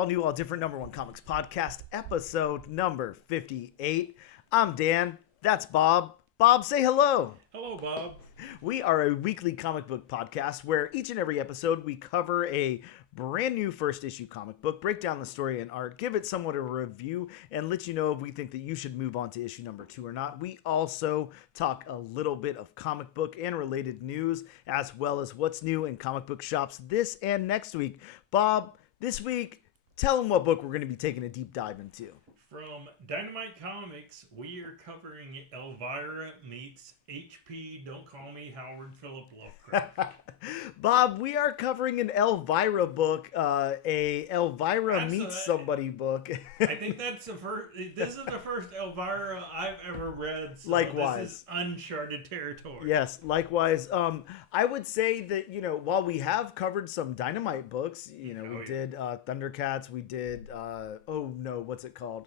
all new, all different number one comics podcast, episode number 58. I'm Dan. That's Bob. Bob, say hello. Hello, Bob. We are a weekly comic book podcast where each and every episode we cover a brand new first issue comic book, break down the story and art, give it somewhat of a review, and let you know if we think that you should move on to issue number 2 or not. We also talk a little bit of comic book and related news, as well as what's new in comic book shops this and next week. Bob, this week, tell them what book we're going to be taking a deep dive into. From Dynamite Comics, we are covering Elvira meets HP Don't Call Me Howard Philip Lovecraft. Bob, we are covering an Elvira book, a Elvira meets somebody book. I think that's the first. This is the first Elvira I've ever read. So likewise, this is uncharted territory. Yes, likewise. I would say that while we have covered some Dynamite books, we did Thundercats. We did what's it called?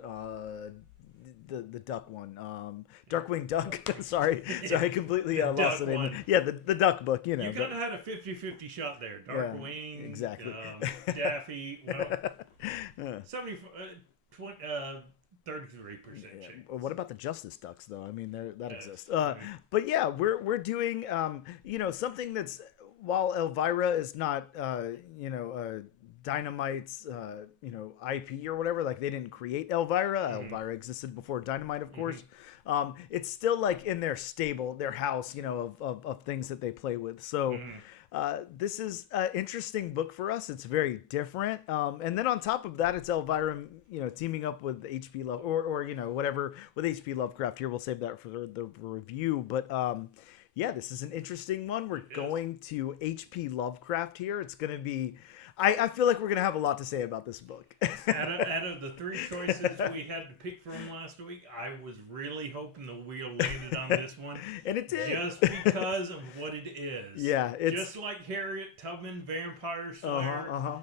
The duck one, Darkwing Duck. Sorry, I completely lost the name. One. Yeah, the duck book. You kind of had a 50-50 shot there. Darkwing, yeah, exactly. Daffy. Well, 33% chance. What about the Justice Ducks, though? I mean, that exists. But yeah, we're doing something that's, while Elvira is not Dynamite's IP or whatever, like they didn't create Elvira. Mm-hmm. Elvira existed before Dynamite, of course. Mm-hmm. It's still like in their stable, their house, of things that they play with. So this is an interesting book for us. It's very different. And then on top of that, it's Elvira, teaming up with HP Love or whatever with HP Lovecraft. Here, we'll save that for the review. But yeah, this is an interesting one. We're going to HP Lovecraft here. It's going to be... I feel like we're going to have a lot to say about this book. out of the three choices we had to pick from last week, I was really hoping the wheel landed on this one. And it did. Just because of what it is. Yeah. It's just like Harriet Tubman, Vampire Slayer.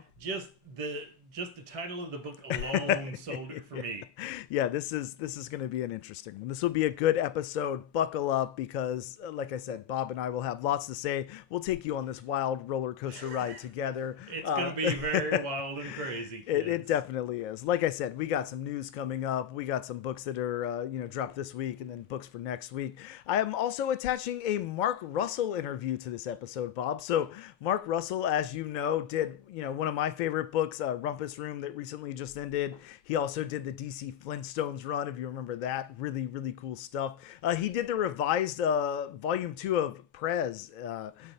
Just the title of the book alone sold it for me. Yeah, this is going to be an interesting one. This will be a good episode. Buckle up because, like I said, Bob and I will have lots to say. We'll take you on this wild roller coaster ride together. It's going to be very wild and crazy. It definitely is. Like I said, we got some news coming up. We got some books that are dropped this week, and then books for next week. I am also attaching a Mark Russell interview to this episode, Bob. So Mark Russell, as you know, did one of my favorite books, Rumpus Room, that recently just ended. He also did the DC Flintstones run, if you remember that. Really, really cool stuff. He did the revised volume 2 of Prez,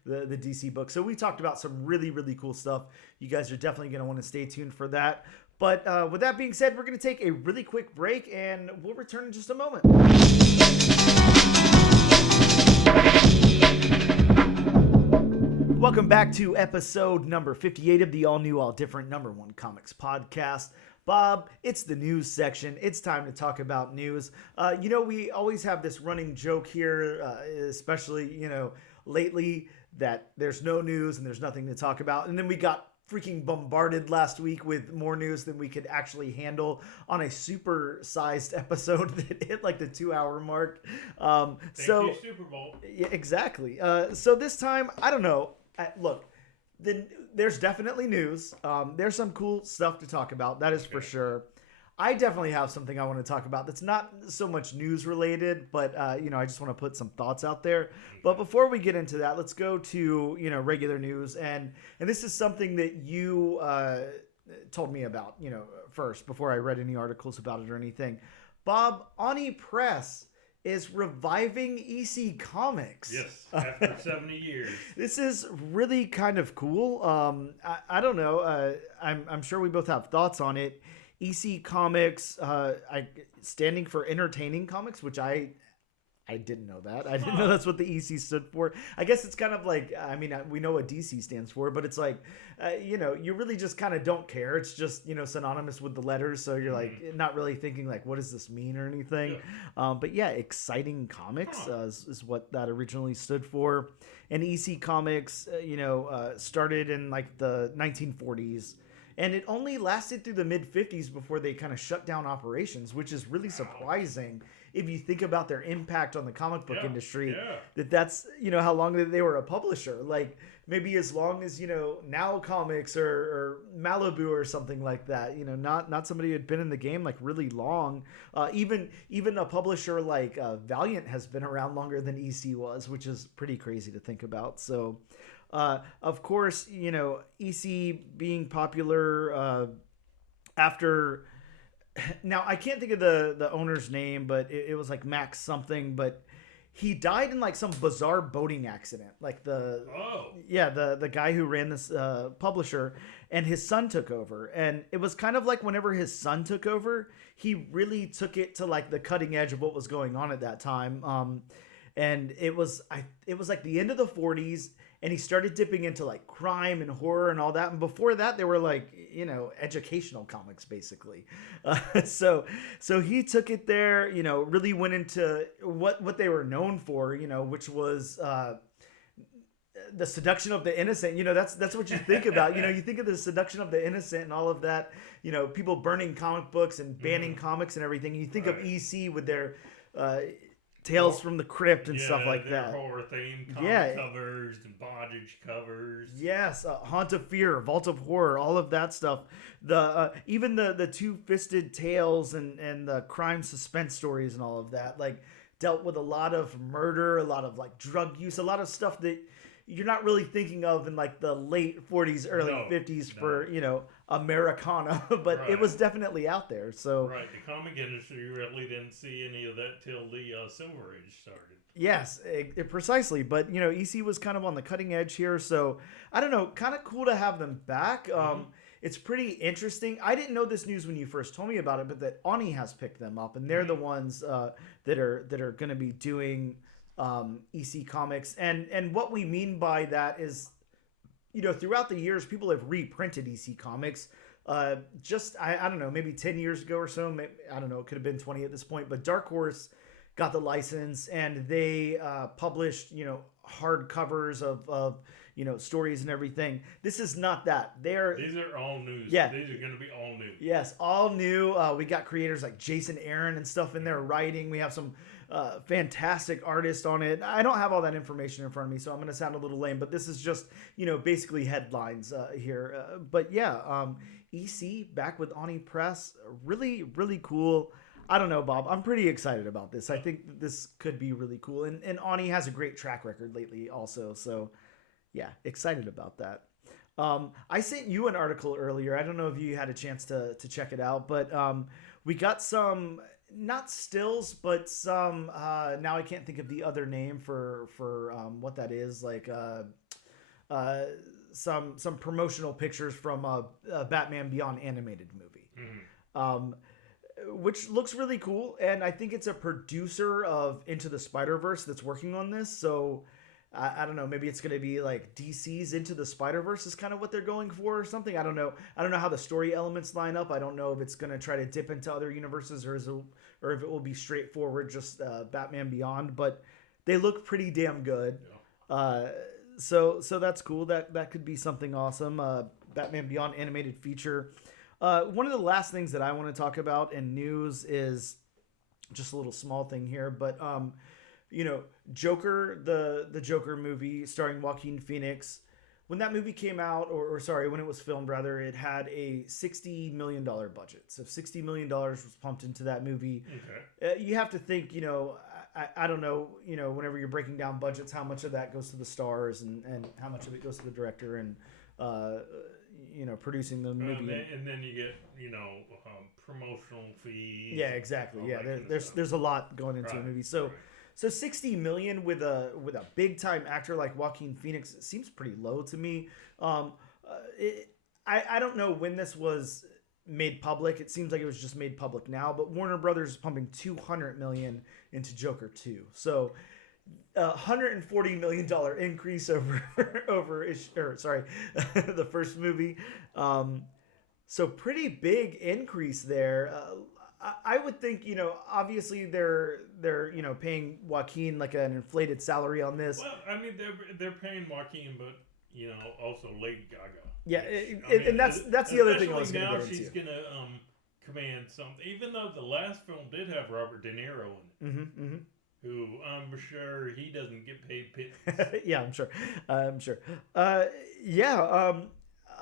the DC book. So we talked about some really, really cool stuff. You guys are definitely going to want to stay tuned for that. But with that being said, we're going to take a really quick break and we'll return in just a moment. Welcome back to episode number 58 of the all-new, all-different number one comics podcast. Bob, it's the news section. It's time to talk about news. We always have this running joke here, especially, lately, that there's no news and there's nothing to talk about. And then we got freaking bombarded last week with more news than we could actually handle on a super-sized episode that hit like the 2-hour mark. Thank you, Super Bowl. Yeah, exactly. So this time, I don't know. Look, there's definitely news. There's some cool stuff to talk about. That is for sure. I definitely have something I want to talk about that's not so much news related, but I just want to put some thoughts out there. But before we get into that, let's go to regular news, and this is something that you told me about first before I read any articles about it or anything. Bob, Oni Press is reviving EC Comics. Yes, after 70 years. This is really kind of cool. I don't know. I'm sure we both have thoughts on it. EC Comics, standing for Entertaining Comics, which I didn't know that. I didn't know that's what the EC stood for. I guess it's kind of like, we know what DC stands for, but it's like, you really just kind of don't care. It's just, synonymous with the letters. So you're like not really thinking like, what does this mean or anything? Yeah. But yeah, Exciting Comics is what that originally stood for. And EC Comics, started in like the 1940s. And it only lasted through the mid-50s before they kind of shut down operations, which is really surprising. if you think about their impact on the comic book industry, yeah. that's, how long they were a publisher. Like maybe as long as, Now Comics or Malibu or something like that, not somebody who had been in the game like really long. Even a publisher like Valiant has been around longer than EC was, which is pretty crazy to think about. So of course, EC being popular after. Now I can't think of the owner's name, but it was like Max something. But he died in like some bizarre boating accident. Like the guy who ran this publisher, and his son took over. And it was kind of like whenever his son took over, he really took it to like the cutting edge of what was going on at that time. And it was like the end of the 40s. And he started dipping into like crime and horror and all that. And before that, they were like, educational comics, basically. So he took it there, really went into what they were known for, which was the seduction of the innocent. That's what you think about. You think of the seduction of the innocent and all of that, people burning comic books and banning comics and everything. You think of EC with their Tales from the Crypt and stuff like that. Horror themed comic covers and bondage covers. Yes, Haunt of Fear, Vault of Horror, all of that stuff. The even the Two-Fisted Tales and the crime suspense stories and all of that, like dealt with a lot of murder, a lot of like drug use, a lot of stuff that you're not really thinking of in like the late 40s, early 50s for, Americana, but it was definitely out there. So the comic industry really didn't see any of that till the Silver Age started. Yes, precisely. But EC was kind of on the cutting edge here, so I don't know, kind of cool to have them back. It's pretty interesting. I didn't know this news when you first told me about it, but that Oni has picked them up, and they're the ones that are going to be doing EC Comics. And what we mean by that is, throughout the years, people have reprinted EC Comics. I don't know, maybe 10 years ago or so. Maybe, I don't know, it could have been 20 at this point. But Dark Horse got the license, and they published, hard covers of stories and everything. This is not that. These are all new. Yeah. These are going to be all new. Yes, all new. We got creators like Jason Aaron and stuff in there writing. We have some fantastic artists on it. I don't have all that information in front of me, so I'm going to sound a little lame, but this is just, basically headlines here. But yeah, EC back with Oni Press. Really, really cool. I don't know, Bob. I'm pretty excited about this. I think this could be really cool. And Oni has a great track record lately also. So yeah, excited about that. I sent you an article earlier. I don't know if you had a chance to check it out, but we got some, not stills, but some, now I can't think of the other name for what that is, like some promotional pictures from a Batman Beyond animated movie. Which looks really cool, and I think it's a producer of Into the Spider-Verse that's working on this, so I don't know, maybe it's going to be like DC's Into the Spider-Verse is kind of what they're going for or something. I don't know how the story elements line up. I don't know if it's going to try to dip into other universes or if it will be straightforward just Batman Beyond, but they look pretty damn good. So that's cool. That could be something awesome. Batman Beyond animated feature. One of the last things that I want to talk about in news is just a little small thing here, but Joker, the Joker movie starring Joaquin Phoenix, when that movie came out, or sorry, when it was filmed rather, it had a $60 million budget. So $60 million was pumped into that movie. Okay. You have to think, I don't know, whenever you're breaking down budgets, how much of that goes to the stars and how much of it goes to the director and producing the movie. And then you get, promotional fees. Yeah, exactly. Yeah, there's a lot going into a movie. So 60 million with a big time actor like Joaquin Phoenix seems pretty low to me. I don't know when this was made public. It seems like it was just made public now, but Warner Brothers is pumping 200 million into Joker 2. So $140 million increase over the first movie. So pretty big increase there. I would think, obviously they're paying Joaquin like an inflated salary on this. Well, I mean, they're paying Joaquin, but also Lady Gaga. Yeah, and that's the other thing I was going to get into. Now she's going to command something. Even though the last film did have Robert De Niro in it, who I'm sure he doesn't get paid pittance. Yeah, I'm sure.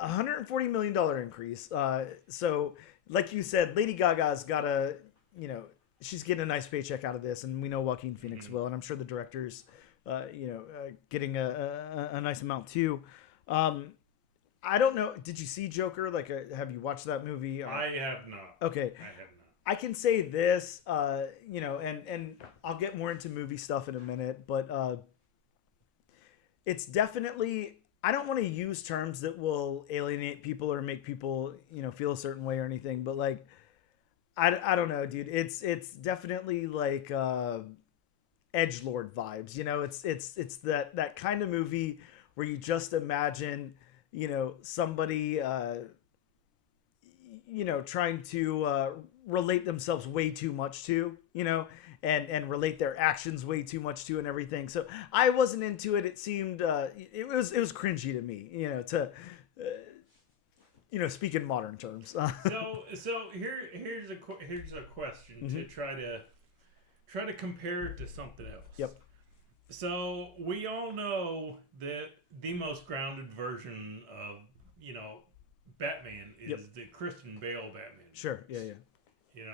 $140 million increase. So, like you said, Lady Gaga's got a, she's getting a nice paycheck out of this, and we know Joaquin Phoenix will, and I'm sure the director's, getting a nice amount too. I don't know. Did you see Joker? Like, have you watched that movie? I have not. Okay. I have not. I can say this, and I'll get more into movie stuff in a minute, but it's definitely, I don't want to use terms that will alienate people or make people, feel a certain way or anything, but like, I don't know, dude. It's definitely like edgelord vibes. It's that kind of movie where you just imagine, somebody trying to relate themselves way too much to, and relate their actions way too much to and everything. So I wasn't into it. It seemed it was cringy to me, to speak in modern terms. so here's a question to try to compare it to something else. Yep. So we all know that the most grounded version of Batman is the Christian Bale Batman. Sure. Yeah.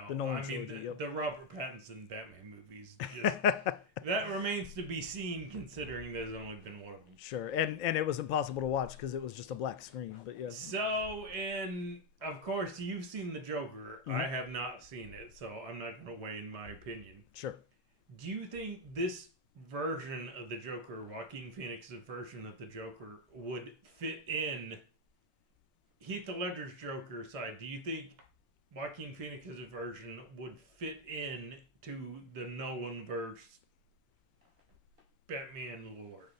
The Nolan trilogy, the Robert Pattinson Batman movies. Just, that remains to be seen, considering there's only been one of them. Sure, and it was impossible to watch because it was just a black screen. But yeah. So, and of course, you've seen the Joker. I have not seen it, so I'm not going to weigh in my opinion. Sure. Do you think this version of the Joker, Joaquin Phoenix's version of the Joker, would fit in Heath Ledger's Joker side? Do you think Joaquin Phoenix's version would fit in to the Nolan-verse Batman lore?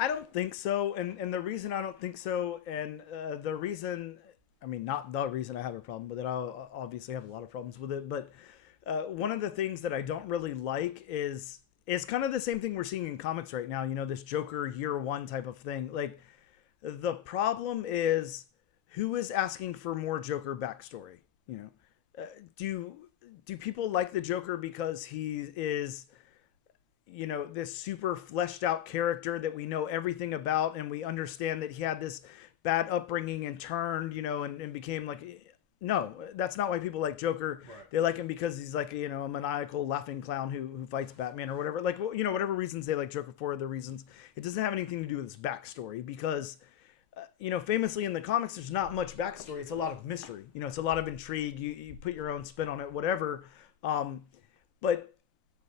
I don't think so, and the reason I don't think so, and the reason, I mean, not the reason I have a problem with it, I'll obviously have a lot of problems with it, but one of the things that I don't really like is kind of the same thing we're seeing in comics right now, this Joker year one type of thing. Like, the problem is, who is asking for more Joker backstory? Do people like the Joker because he is, this super fleshed out character that we know everything about, and we understand that he had this bad upbringing and turned, and became like, no, that's not why people like Joker. Right. They like him because he's like, a maniacal laughing clown who fights Batman or whatever. Like, whatever reasons they like Joker for, the reasons. It doesn't have anything to do with his backstory because, famously in the comics, there's not much backstory. It's a lot of mystery. It's a lot of intrigue. You put your own spin on it, whatever. But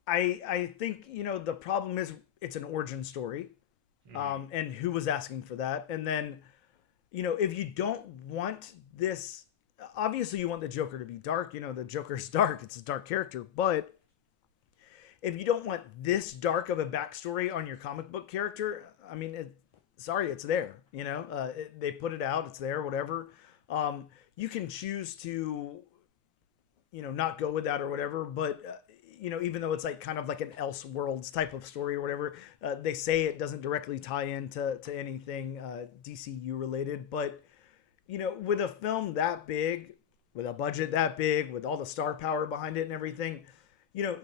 I think, the problem is it's an origin story. And who was asking for that? And then, if you don't want this, obviously you want the Joker to be dark. The Joker's dark. It's a dark character. But if you don't want this dark of a backstory on your comic book character, I mean, sorry, it's there. They put it out. It's there, whatever. You can choose to, not go with that or whatever. But, even though it's like kind of like an Elseworlds type of story or whatever, they say it doesn't directly tie into anything DCU related. But, with a film that big, with a budget that big, with all the star power behind it and everything,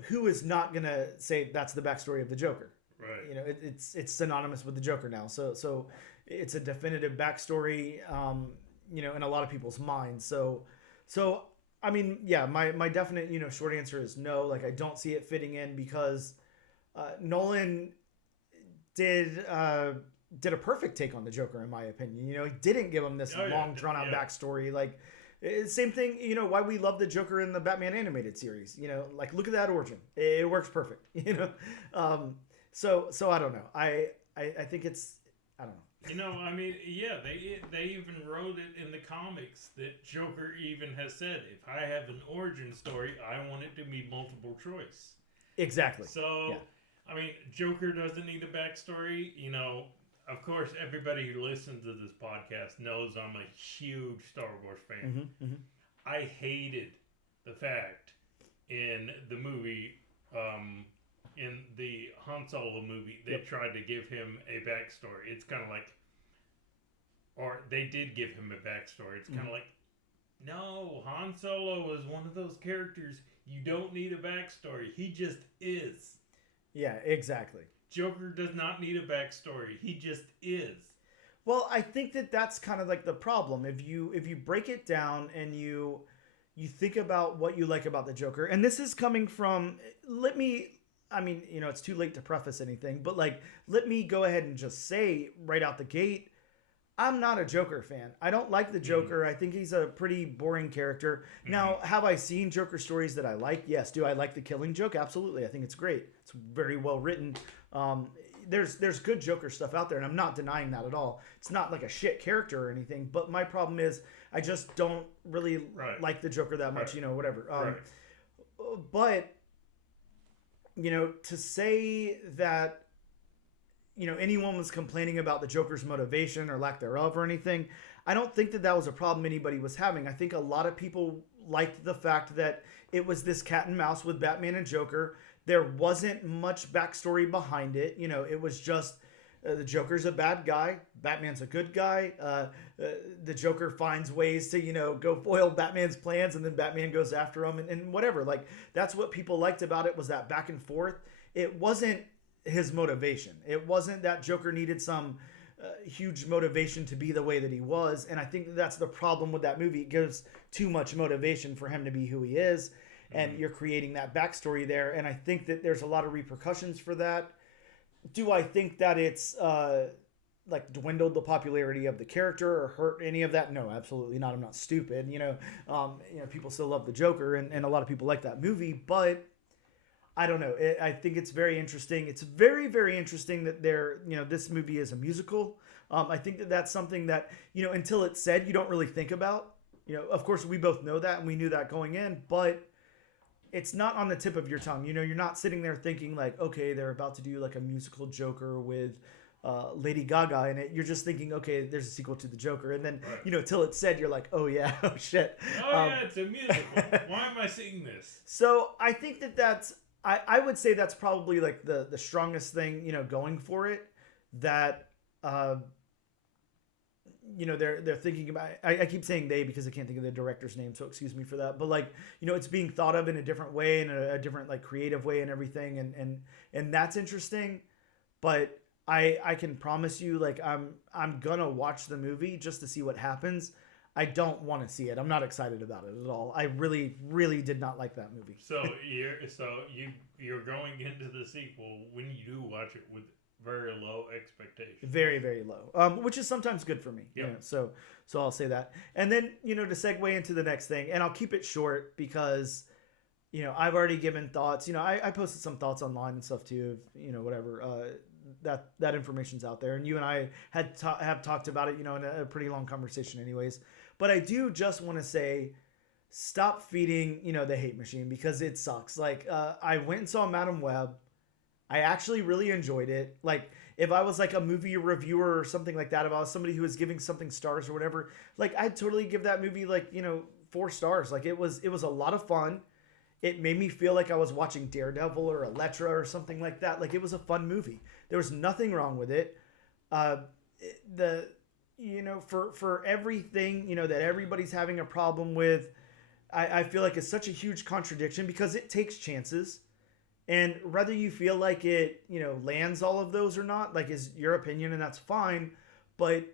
who is not going to say that's the backstory of the Joker? Right. It's synonymous with the Joker now. So it's a definitive backstory, in a lot of people's minds. So I mean, yeah, my definite, short answer is no. Like, I don't see it fitting in because Nolan did a perfect take on the Joker, in my opinion. He didn't give him this long, drawn-out backstory. Like, same thing, why we love the Joker in the Batman animated series. Like, look at that origin. It works perfect, So I don't know. I think it's, I don't know. I mean, yeah, they even wrote it in the comics that Joker even has said, if I have an origin story, I want it to be multiple choice. Exactly. So, yeah. I mean, Joker doesn't need a backstory. Of course, everybody who listens to this podcast knows I'm a huge Star Wars fan. I hated the fact in the movie, in the Han Solo movie, they tried to give him a backstory. It's kind of like, or they did give him a backstory. It's kind of like, No, Han Solo is one of those characters you don't need a backstory. He just is. Yeah, exactly. Joker does not need a backstory. He just is. Well, I think that that's kind of like the problem. If you break it down and you think about what you like about the Joker, and this is coming from, I mean, it's too late to preface anything, but like, let me go ahead and just say right out the gate, I'm not a Joker fan. I don't like the Joker. I think he's a pretty boring character. Now, have I seen Joker stories that I like? Yes. Do I like The Killing Joke? Absolutely. I think it's great. It's very well written. There's good Joker stuff out there, and I'm not denying that at all. It's not like a shit character or anything, but my problem is I just don't really like the Joker that much, whatever. But, to say that, anyone was complaining about the Joker's motivation or lack thereof or anything, I don't think that was a problem anybody was having. I think a lot of people liked the fact that it was this cat and mouse with Batman and Joker. There wasn't much backstory behind it. It was just the Joker's a bad guy. Batman's a good guy. The Joker finds ways to, go foil Batman's plans, and then Batman goes after him and whatever. Like, that's what people liked about it, was that back and forth. It wasn't his motivation. It wasn't that Joker needed some huge motivation to be the way that he was. And I think that's the problem with that movie. It gives too much motivation for him to be who he is. And you're creating that backstory there. And I think that there's a lot of repercussions for that. Do I think that it's like dwindled the popularity of the character or hurt any of that? No, absolutely not. I'm not stupid. People still love the Joker, and a lot of people like that movie, but I don't know. I think it's very interesting. It's very, very interesting that this movie is a musical. I think that that's something that, until it's said, you don't really think about. Of course, we both know that, and we knew that going in, but it's not on the tip of your tongue. You're not sitting there thinking like, okay, they're about to do like a musical Joker with Lady Gaga in it. You're just thinking, okay, there's a sequel to the Joker. And then, till it's said, you're like, oh yeah, oh shit. Oh yeah, it's a musical. Why am I seeing this? So I think that that's, I would say that's probably like the strongest thing, going for it, that, they're thinking about. I keep saying they because I can't think of the director's name, so excuse me for that. But like, it's being thought of in a different way, in a different like creative way and everything, and that's interesting. But I can promise you, like, I'm gonna watch the movie just to see what happens. I don't want to see it. I'm not excited about it at all. I really, really did not like that movie. So you're going into the sequel when you do watch it with very low expectations. Very, very low. Which is sometimes good for me. Yep. So I'll say that. And then, to segue into the next thing, and I'll keep it short because, I've already given thoughts. I posted some thoughts online and stuff too. Whatever. That information's out there, and you and I have talked about it, in a pretty long conversation anyways. But I do just want to say, stop feeding, the hate machine, because it sucks. Like, I went and saw Madam Web. I actually really enjoyed it. Like, if I was like a movie reviewer or something like that, if I was somebody who was giving something stars or whatever, like, I'd totally give that movie like, 4 stars. Like, it was a lot of fun. It made me feel like I was watching Daredevil or Elektra or something like that. Like, it was a fun movie. There was nothing wrong with it. For everything, that everybody's having a problem with, I feel like it's such a huge contradiction because it takes chances. And whether you feel like it, lands all of those or not, like, is your opinion, and that's fine. But,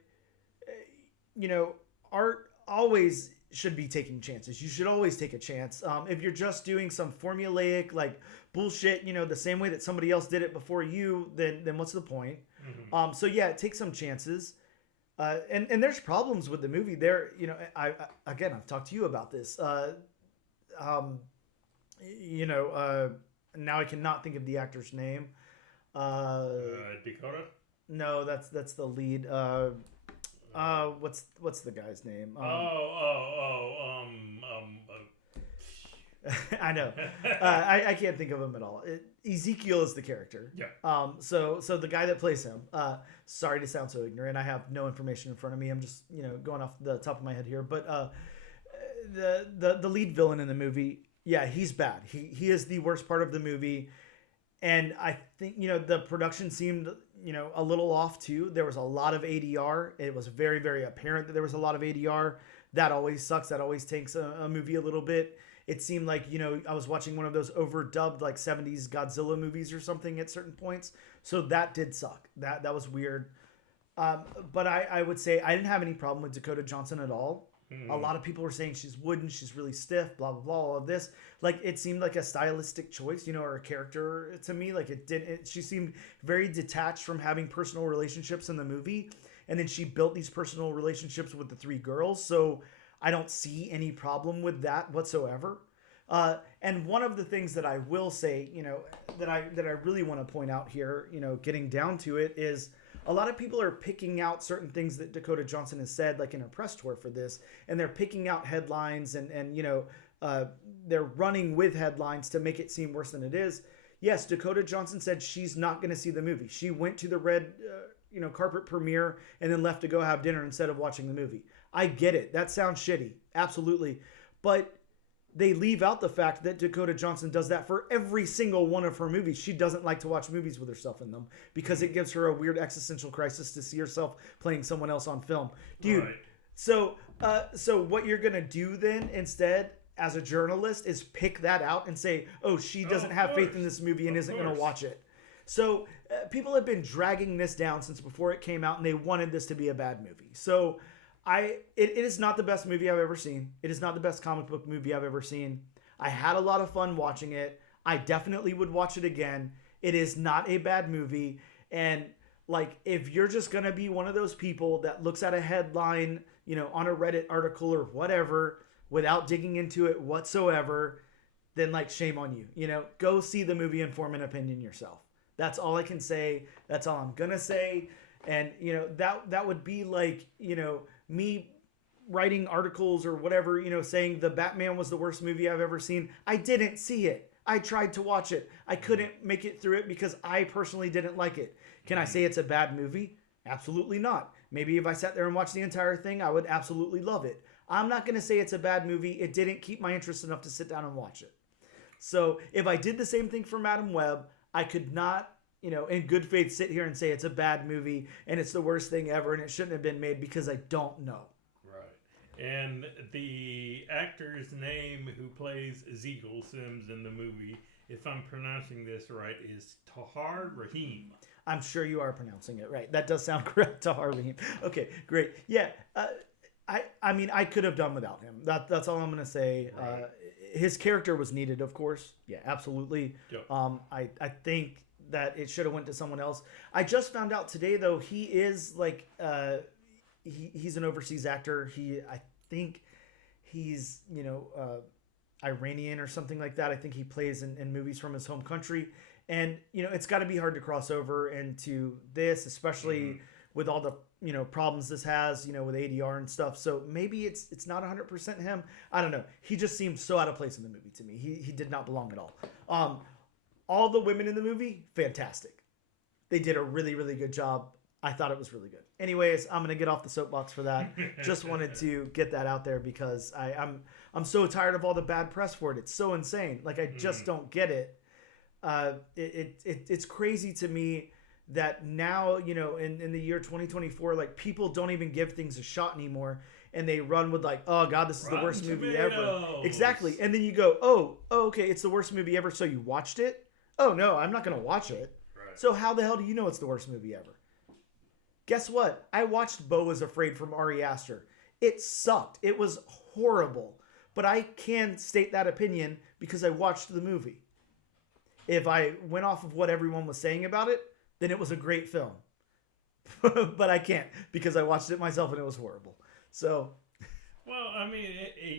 art always should be taking chances. You should always take a chance. If you're just doing some formulaic, like, bullshit, the same way that somebody else did it before you, then what's the point? Mm-hmm. So yeah, take some chances. And there's problems with the movie. I've talked to you about this. Now I cannot think of the actor's name. Dakota? No, that's the lead. What's the guy's name? I know. I can't think of him at all. Ezekiel is the character. Yeah. So the guy that plays him. Sorry to sound so ignorant. I have no information in front of me. I'm just going off the top of my head here. But the lead villain in the movie, yeah, he's bad. He is the worst part of the movie, and I think the production seemed a little off too. There was a lot of ADR. It was very, very apparent that there was a lot of ADR. That always sucks. That always takes a movie a little bit. It seemed like, I was watching one of those overdubbed like 70s Godzilla movies or something at certain points. So that did suck. That was weird. But I would say I didn't have any problem with Dakota Johnson at all. A lot of people were saying she's wooden, she's really stiff, blah, blah, blah, all of this. Like, it seemed like a stylistic choice, or a character to me. Like, she seemed very detached from having personal relationships in the movie. And then she built these personal relationships with the 3 girls. So I don't see any problem with that whatsoever. And one of the things that I will say, that I really want to point out here, getting down to it, is a lot of people are picking out certain things that Dakota Johnson has said, like in her press tour for this, and they're picking out headlines and they're running with headlines to make it seem worse than it is. Yes, Dakota Johnson said she's not going to see the movie. She went to the red, carpet premiere and then left to go have dinner instead of watching the movie. I get it. That sounds shitty. Absolutely. But they leave out the fact that Dakota Johnson does that for every single one of her movies. She doesn't like to watch movies with herself in them because it gives her a weird existential crisis to see herself playing someone else on film. Dude, right. So what you're going to do then instead as a journalist is pick that out and say, oh, she doesn't have faith in this movie and isn't going to watch it. So people have been dragging this down since before it came out, and they wanted this to be a bad movie. So it is not the best movie I've ever seen. It is not the best comic book movie I've ever seen. I had a lot of fun watching it. I definitely would watch it again. It is not a bad movie. And like, if you're just going to be one of those people that looks at a headline, on a Reddit article or whatever, without digging into it whatsoever, then like, shame on you. Go see the movie and form an opinion yourself. That's all I can say. That's all I'm going to say. And, that would be like, me writing articles or whatever, saying the Batman was the worst movie I've ever seen. I didn't see it. I tried to watch it. I couldn't make it through it because I personally didn't like it. Can I say it's a bad movie? Absolutely not. Maybe if I sat there and watched the entire thing, I would absolutely love it. I'm not going to say it's a bad movie. It didn't keep my interest enough to sit down and watch it. So if I did the same thing for Madam Web, I could not, in good faith sit here and say it's a bad movie and it's the worst thing ever and it shouldn't have been made because I don't know. Right. And the actor's name who plays Ezekiel Sims in the movie, if I'm pronouncing this right, is Tahar Rahim. I'm sure you are pronouncing it right. That does sound correct, Tahar Rahim. Okay, great. Yeah, I mean, I could have done without him. That's all I'm going to say. Right. His character was needed, of course. Yeah, absolutely. Yep. I think that it should have went to someone else. I just found out today, though, he is like he's an overseas actor. I think he's Iranian or something like that. I think he plays in movies from his home country, and it's got to be hard to cross over into this, especially with all the problems this has with ADR and stuff. So maybe it's not 100% him. I don't know. He just seemed so out of place in the movie to me. He did not belong at all. All the women in the movie, fantastic. They did a really, really good job. I thought it was really good. Anyways, I'm gonna get off the soapbox for that. Just wanted to get that out there because I'm so tired of all the bad press for it. It's so insane. Like, I just don't get it. It's crazy to me that now, in the year 2024, like, people don't even give things a shot anymore. And they run with like, oh God, this is the worst movie ever. Exactly. And then you go, oh, okay, it's the worst movie ever. So you watched it? Oh no, I'm not going to watch it. Right. So how the hell do you know it's the worst movie ever? Guess what? I watched Beau is Afraid from Ari Aster. It sucked. It was horrible. But I can state that opinion because I watched the movie. If I went off of what everyone was saying about it, then it was a great film. But I can't because I watched it myself and it was horrible. So, well, I mean,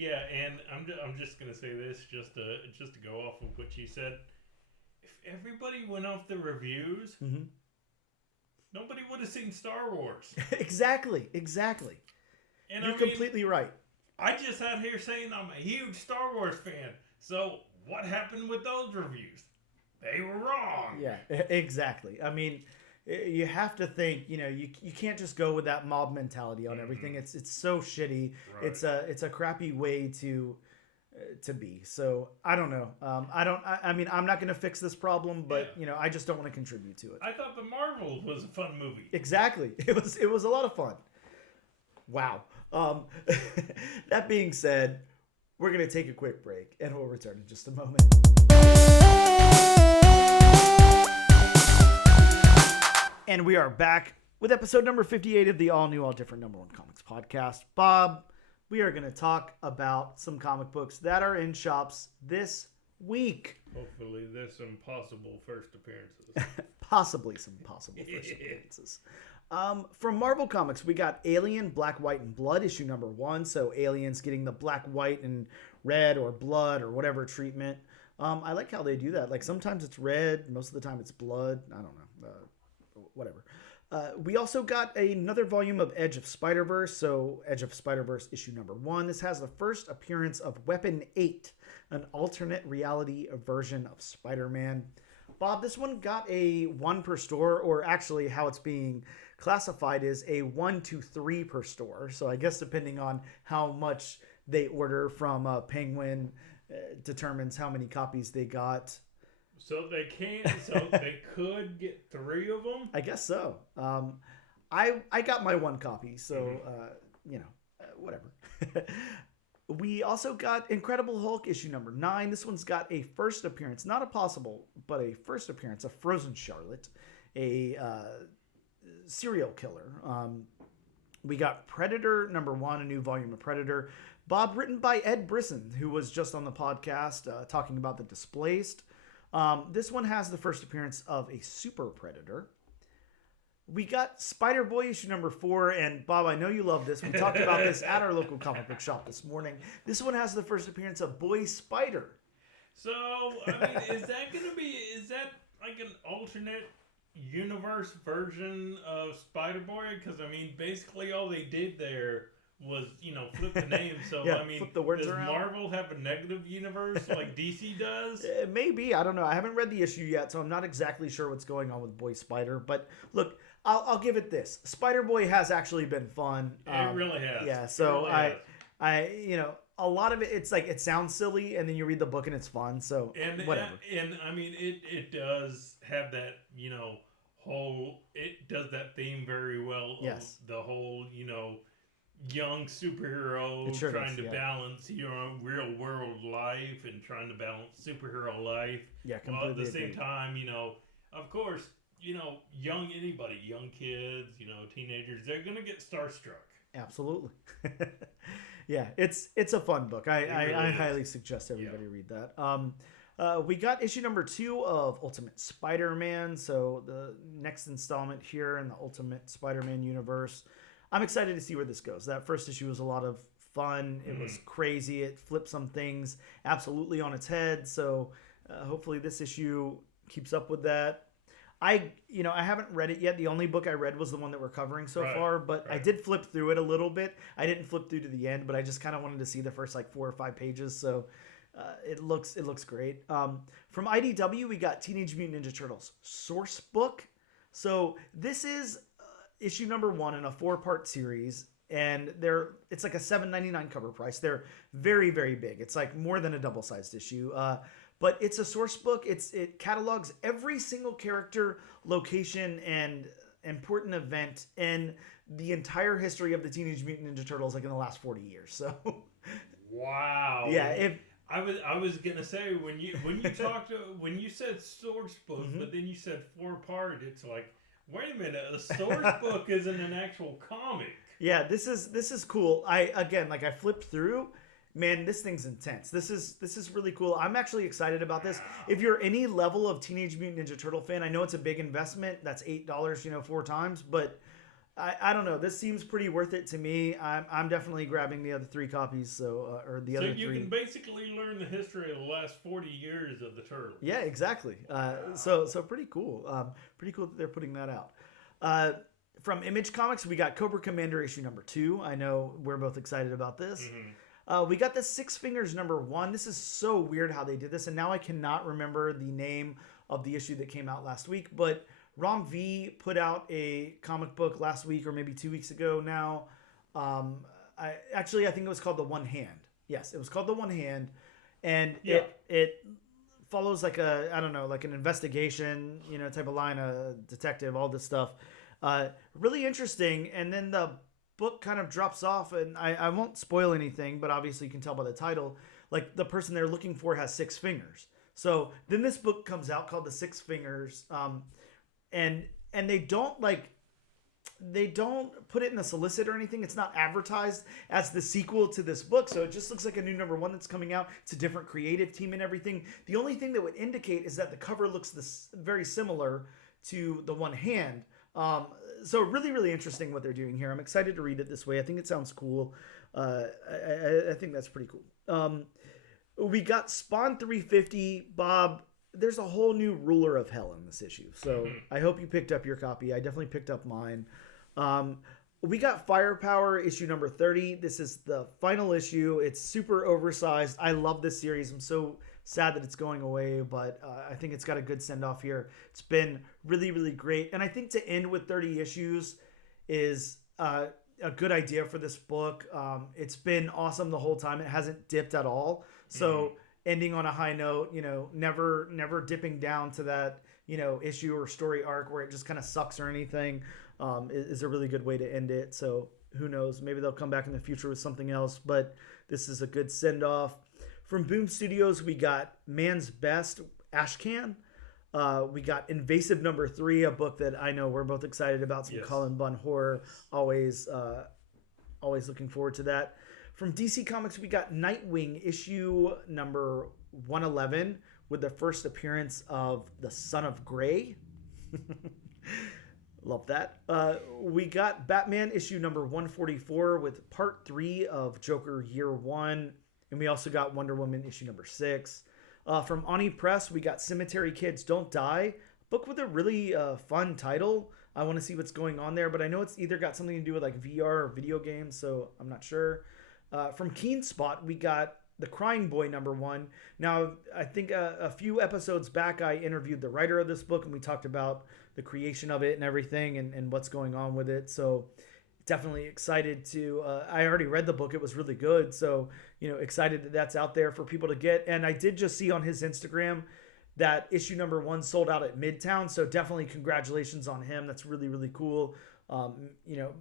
yeah, and I'm just gonna say this just to go off of what you said. If everybody went off the reviews, nobody would have seen Star Wars. Exactly. And you're completely right. I just sat here saying I'm a huge Star Wars fan. So what happened with those reviews? They were wrong. Yeah, exactly. I mean, you have to think, you can't just go with that mob mentality on everything. It's so shitty. Right. It's a crappy way to be. So I don't know. I mean, I'm not going to fix this problem, but I just don't want to contribute to it. I thought The Marvels was a fun movie. Exactly. It was a lot of fun. Wow. Um, that being said, we're going to take a quick break and we'll return in just a moment. And we are back with episode number 58 of the all new, all different number one comics podcast. Bob, we are going to talk about some comic books that are in shops this week. Hopefully there's some possible first appearances. Possibly some possible first appearances. From Marvel Comics, we got Alien, Black, White, and Blood, issue number 1. So Aliens getting the black, white, and red or blood or whatever treatment. I like how they do that. Like sometimes it's red, most of the time it's blood. I don't know. Whatever. We also got another volume of Edge of Spider-Verse. So Edge of Spider-Verse issue number 1. This has the first appearance of Weapon 8, an alternate reality version of Spider-Man. Bob, this one got a 1 per store, or actually how it's being classified is a 1 to 3 per store. So I guess depending on how much they order from Penguin determines how many copies they got. So they could get 3 of them? I guess so. I got my 1 copy, so whatever. We also got Incredible Hulk issue number 9. This one's got a first appearance, not a possible, but a first appearance of Frozen Charlotte, a serial killer. We got Predator number 1, a new volume of Predator. Bob, written by Ed Brisson, who was just on the podcast talking about The Displaced. This one has the first appearance of a super predator. We got Spider-Boy issue number 4, and Bob, I know you love this. We talked about this at our local comic book shop this morning. This one has the first appearance of Boy Spider. So, I mean, is that like an alternate universe version of Spider-Boy? Because, I mean, basically all they did there was, flip the name. So, yeah, I mean, flip the words does around. Marvel have a negative universe like DC does? Maybe. I don't know. I haven't read the issue yet, so I'm not exactly sure what's going on with Boy Spider. But look, I'll give it this. Spider-Boy has actually been fun. It really has. Yeah, so really I a lot of it, it's like, it sounds silly, and then you read the book and it's fun, so whatever. And I mean, it does have that, it does that theme very well. Yes. Of the whole, young superhero sure trying is, to yeah. balance, real world life and trying to balance superhero life. Yeah, While completely at the same agreed. time, of course, young kids, teenagers, they're going to get starstruck. Absolutely. Yeah, it's a fun book. I really highly suggest everybody read that. We got issue number 2 of Ultimate Spider-Man, so the next installment here in the Ultimate Spider-Man universe. I'm excited to see where this goes. That first issue was a lot of fun. It was crazy. It flipped some things absolutely on its head. So hopefully this issue keeps up with that. I haven't read it yet. The only book I read was the one that we're covering so far, but I did flip through it a little bit. I didn't flip through to the end, but I just kind of wanted to see the first 4 or 5 pages. So it looks great. From IDW, we got Teenage Mutant Ninja Turtles source book. So this is issue number 1 in a 4-part series, and it's like a $7.99 cover price. They're very, very big. It's like more than a double-sized issue. But it's a source book. It catalogs every single character, location, and important event in the entire history of the Teenage Mutant Ninja Turtles, like in the last 40 years. So, wow. Yeah. I was gonna say when you said source book, but then you said 4-part, it's like, wait a minute, a source book isn't an actual comic. Yeah, this is cool. I flipped through. Man, this thing's intense. This is really cool. I'm actually excited about this. If you're any level of Teenage Mutant Ninja Turtle fan, I know it's a big investment. That's $8, 4 times, but I don't know. This seems pretty worth it to me. I'm definitely grabbing the other 3 copies. So other 3. So you can basically learn the history of the last 40 years of the Turtles. Yeah, exactly. So pretty cool. Pretty cool that they're putting that out. From Image Comics, we got Cobra Commander issue number 2. I know we're both excited about this. We got the Six Fingers number 1. This is so weird how they did this, and now I cannot remember the name of the issue that came out last week, but Rom V put out a comic book last week or maybe 2 weeks ago now. I think it was called The One Hand. Yes, it was called The One Hand, and it follows like an investigation, type of line, a detective, all this stuff. Really interesting. And then the book kind of drops off, and I won't spoil anything, but obviously you can tell by the title, like the person they're looking for has 6 fingers. So then this book comes out called The Six Fingers, and they don't put it in the solicit or anything. It's not advertised as the sequel to this book, so it just looks like a new #1 that's coming out. It's a different creative team and everything. The only thing that would indicate is that the cover looks very similar to the one hand. So really, really interesting what they're doing here. I'm excited to read it this way. I think it sounds cool. I think that's pretty cool. We got Spawn 350. Bob, there's a whole new ruler of hell in this issue. So I hope you picked up your copy. I definitely picked up mine. We got Firepower issue number 30. This is the final issue. It's super oversized. I love this series. I'm so sad that it's going away, but I think it's got a good send-off here. It's been really, really great. And I think to end with 30 issues is a good idea for this book. It's been awesome the whole time. It hasn't dipped at all. So ending on a high note, never dipping down to that, issue or story arc where it just kind of sucks or anything, is a really good way to end it. So who knows? Maybe they'll come back in the future with something else, but this is a good send-off. From Boom Studios, we got Man's Best, Ashcan. We got Invasive number 3, a book that I know we're both excited about. Some Colin Bunn horror. Always looking forward to that. From DC Comics, we got Nightwing issue number 111 with the first appearance of the Son of Grey. Love that. We got Batman issue number 144 with part 3 of Joker Year 1. And we also got Wonder Woman issue number 6. From Oni Press, we got Cemetery Kids Don't Die. Book with a really fun title. I want to see what's going on there, but I know it's either got something to do with like VR or video games, so I'm not sure. From Keen Spot, we got The Crying Boy number 1. Now, I think a few episodes back, I interviewed the writer of this book, and we talked about the creation of it and everything and what's going on with it. So definitely excited to, I already read the book. It was really good. So, excited that that's out there for people to get. And I did just see on his Instagram that issue number 1 sold out at Midtown. So definitely congratulations on him. That's really, really cool.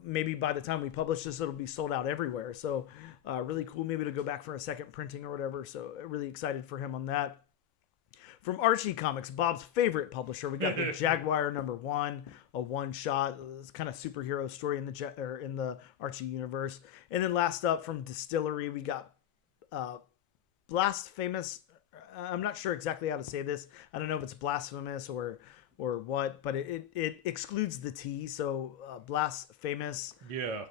Maybe by the time we publish this, it'll be sold out everywhere. So really cool. Maybe to go back for a second printing or whatever. So really excited for him on that. From Archie Comics, Bob's favorite publisher, we got the Jaguar number 1, a one-shot. It's kind of superhero story in the Archie universe. And then last up from Distillery, we got Blasphemous. I'm not sure exactly how to say this. I don't know if it's blasphemous or what, but it excludes the T. So Blasphemous,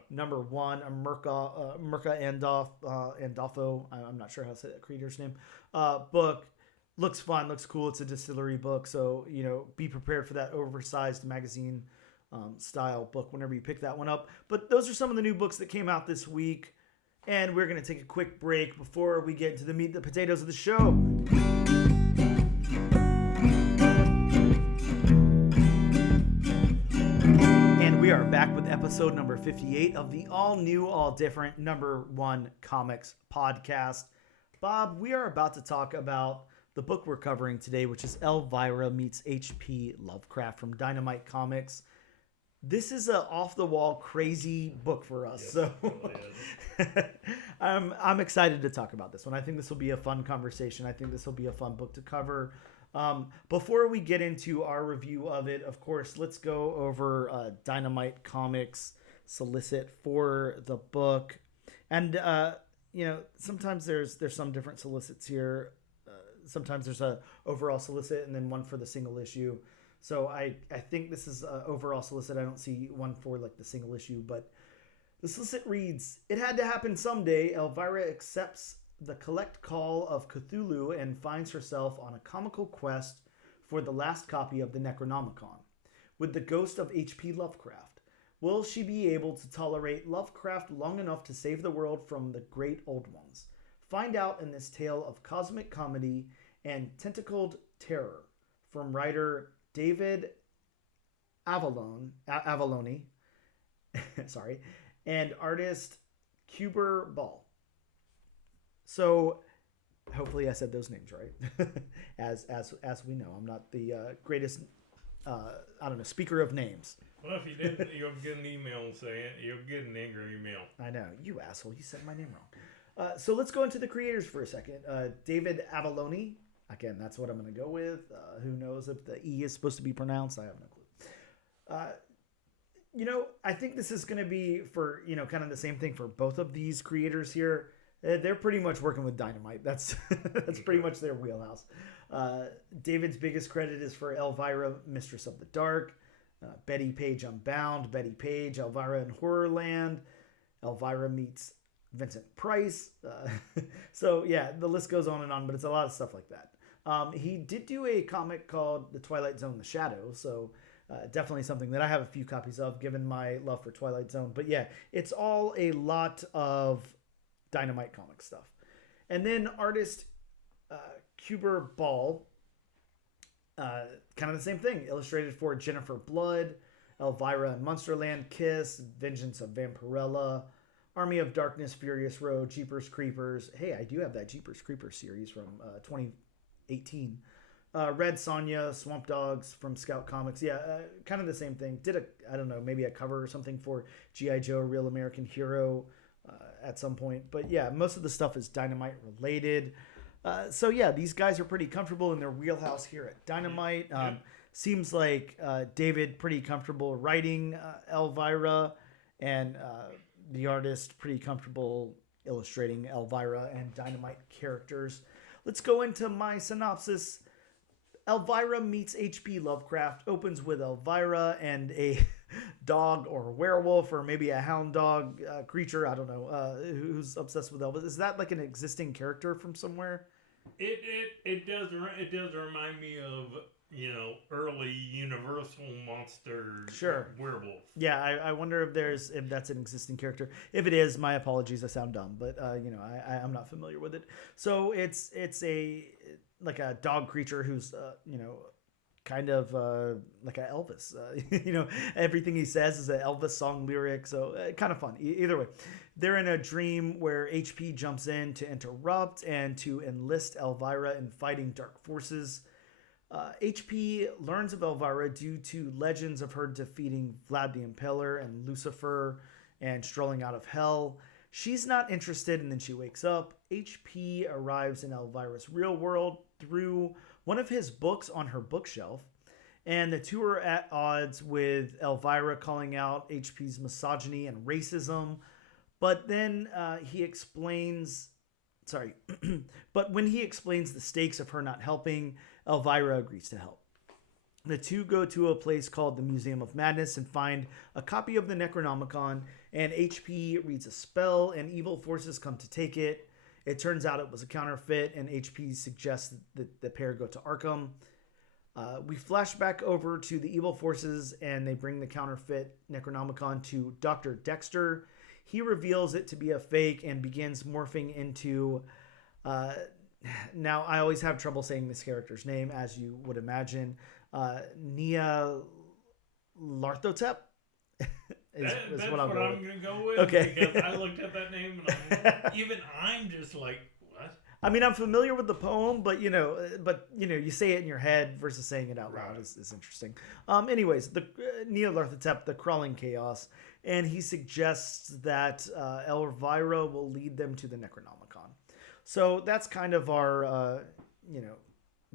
number 1, a Mirka Andolfo. I'm not sure how to say that creator's name. Book. Looks fun, looks cool. It's a Distillery book, so be prepared for that oversized magazine style book whenever you pick that one up. But those are some of the new books that came out this week, and we're going to take a quick break before we get into the meat and the potatoes of the show. And we are back with episode number 58 of the all new, all different #1 Comics podcast. Bob, we are about to talk about the book we're covering today, which is Elvira meets HP Lovecraft from Dynamite Comics. This is a off-the-wall crazy book for us, so I'm excited to talk about this one. I think this will be a fun conversation. I think this will be a fun book to cover. Before we get into our review of it, of course, let's go over Dynamite Comics solicit for the book. And sometimes there's some different solicits here. Sometimes there's a overall solicit and then one for the single issue. So I think this is a overall solicit. I don't see one for like the single issue, but the solicit reads, "It had to happen someday. Elvira accepts the collect call of Cthulhu and finds herself on a comical quest for the last copy of the Necronomicon with the ghost of HP Lovecraft. Will she be able to tolerate Lovecraft long enough to save the world from the great old ones? Find out in this tale of cosmic comedy and tentacled terror from writer David Avaloni, sorry, and artist Kuber Ball." So hopefully I said those names right. as we know, I'm not the greatest I don't know, speaker of names. Well, if you didn't, you'll get an email saying you'll get an angry email. I know, you asshole, you said my name wrong. So let's go into the creators for a second. David Avallone. Again, that's what I'm going to go with. Who knows if the E is supposed to be pronounced? I have no clue. I think this is going to be for, kind of the same thing for both of these creators here. They're pretty much working with Dynamite. That's pretty much their wheelhouse. David's biggest credit is for Elvira, Mistress of the Dark, Betty Page Unbound, Betty Page, Elvira in Horrorland, Elvira meets Vincent Price. So yeah, the list goes on and on, but it's a lot of stuff like that. He did do a comic called The Twilight Zone: The Shadow, so definitely something that I have a few copies of, given my love for Twilight Zone. But yeah, it's all a lot of Dynamite Comic stuff. And then artist Kuber Ball, kind of the same thing. Illustrated for Jennifer Blood, Elvira in Monsterland, Kiss, Vengeance of Vampirella, Army of Darkness, Furious Road, Jeepers Creepers. Hey, I do have that Jeepers Creepers series from 2018. Red Sonja, Swamp Dogs from Scout Comics. Yeah, kind of the same thing. Did maybe a cover or something for G.I. Joe, Real American Hero at some point. But yeah, most of the stuff is Dynamite related. So yeah, these guys are pretty comfortable in their wheelhouse here at Dynamite. Seems like David pretty comfortable writing Elvira, and the artist pretty comfortable illustrating Elvira and Dynamite characters. Let's go into my synopsis. Elvira meets HP Lovecraft, opens with Elvira and a dog or werewolf or maybe a hound dog creature, I don't know, who's obsessed with Elvis. Is that like an existing character from somewhere? It does remind me of, early Universal monster werewolf. Yeah, I wonder if that's an existing character. If it is, my apologies, I sound dumb, but I'm not familiar with it. So it's a like a dog creature who's kind of like a Elvis. Everything he says is an Elvis song lyric, so kind of fun. Either way, they're in a dream where HP jumps in to interrupt and to enlist Elvira in fighting dark forces. HP learns of Elvira due to legends of her defeating Vlad the Impaler and Lucifer and strolling out of hell. She's not interested, and then she wakes up. HP arrives in Elvira's real world through one of his books on her bookshelf, and the two are at odds with Elvira calling out HP's misogyny and racism. But then he explains, but when he explains the stakes of her not helping, Elvira agrees to help. The two go to a place called the Museum of Madness and find a copy of the Necronomicon, and HP reads a spell and evil forces come to take it. It turns out it was a counterfeit, and HP suggests that the pair go to Arkham. We flash back over to the evil forces, and they bring the counterfeit Necronomicon to Dr. Dexter. He reveals it to be a fake and begins morphing into... now, I always have trouble saying this character's name, as you would imagine. Nia Larthotep is what I'm going to go with. Okay. Because I looked at that name and I'm just like, what? I mean, I'm familiar with the poem, but you say it in your head versus saying it out loud is interesting. Anyways, the Nia Larthotep, the Crawling Chaos, and he suggests that Elvira will lead them to the Necronomicon. So that's kind of our,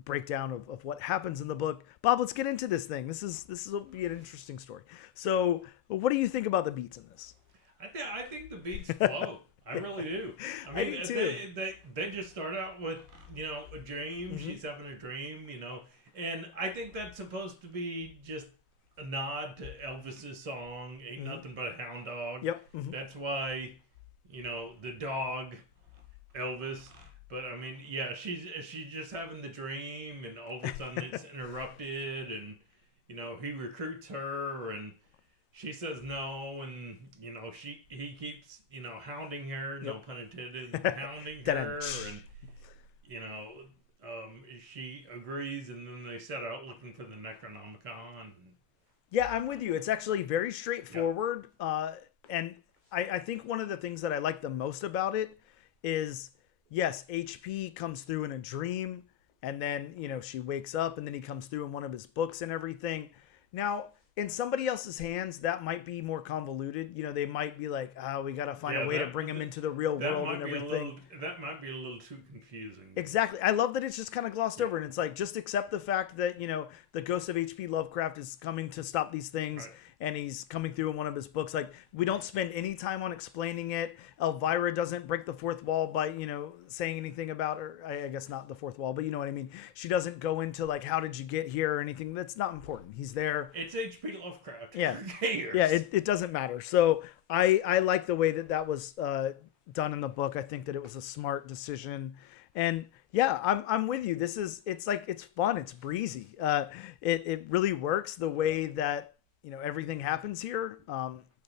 breakdown of what happens in the book. Bob, let's get into this thing. This will be an interesting story. So what do you think about the beats in this? I think the beats flow. I really do. I mean, they just start out with, a dream. Mm-hmm. She's having a dream, and I think that's supposed to be just a nod to Elvis's song, Ain't Nothing But a Hound Dog. Yep. Mm-hmm. That's why, the dog, Elvis. But I mean, yeah, she's just having the dream, and all of a sudden it's interrupted, and he recruits her, and she says no, and he keeps hounding her, no pun intended, hounding her, and she agrees, and then they set out looking for the Necronomicon. Yeah, I'm with you. It's actually very straightforward, and I think one of the things that I like the most about it is, yes, HP comes through in a dream and then, you know, she wakes up and then he comes through in one of his books and everything. Now, in somebody else's hands, that might be more convoluted. You know, they might be like, we got to find a way to bring him into the real world and everything. That might be a little too confusing. Exactly. I love that it's just kind of glossed over. And it's like, just accept the fact that, you know, the ghost of HP Lovecraft is coming to stop these things. Right. And he's coming through in one of his books. Like, we don't spend any time on explaining it. Elvira doesn't break the fourth wall by, you know, saying anything about her. I guess not the fourth wall, but you know what I mean. She doesn't go into, like, how did you get here or anything. That's not important. He's there. It's HP Lovecraft. Yeah. Yeah, it doesn't matter. So I like the way that was done in the book. I think that it was a smart decision. And yeah, I'm with you. It's like, it's fun. It's breezy. It really works the way that, you know, everything happens here.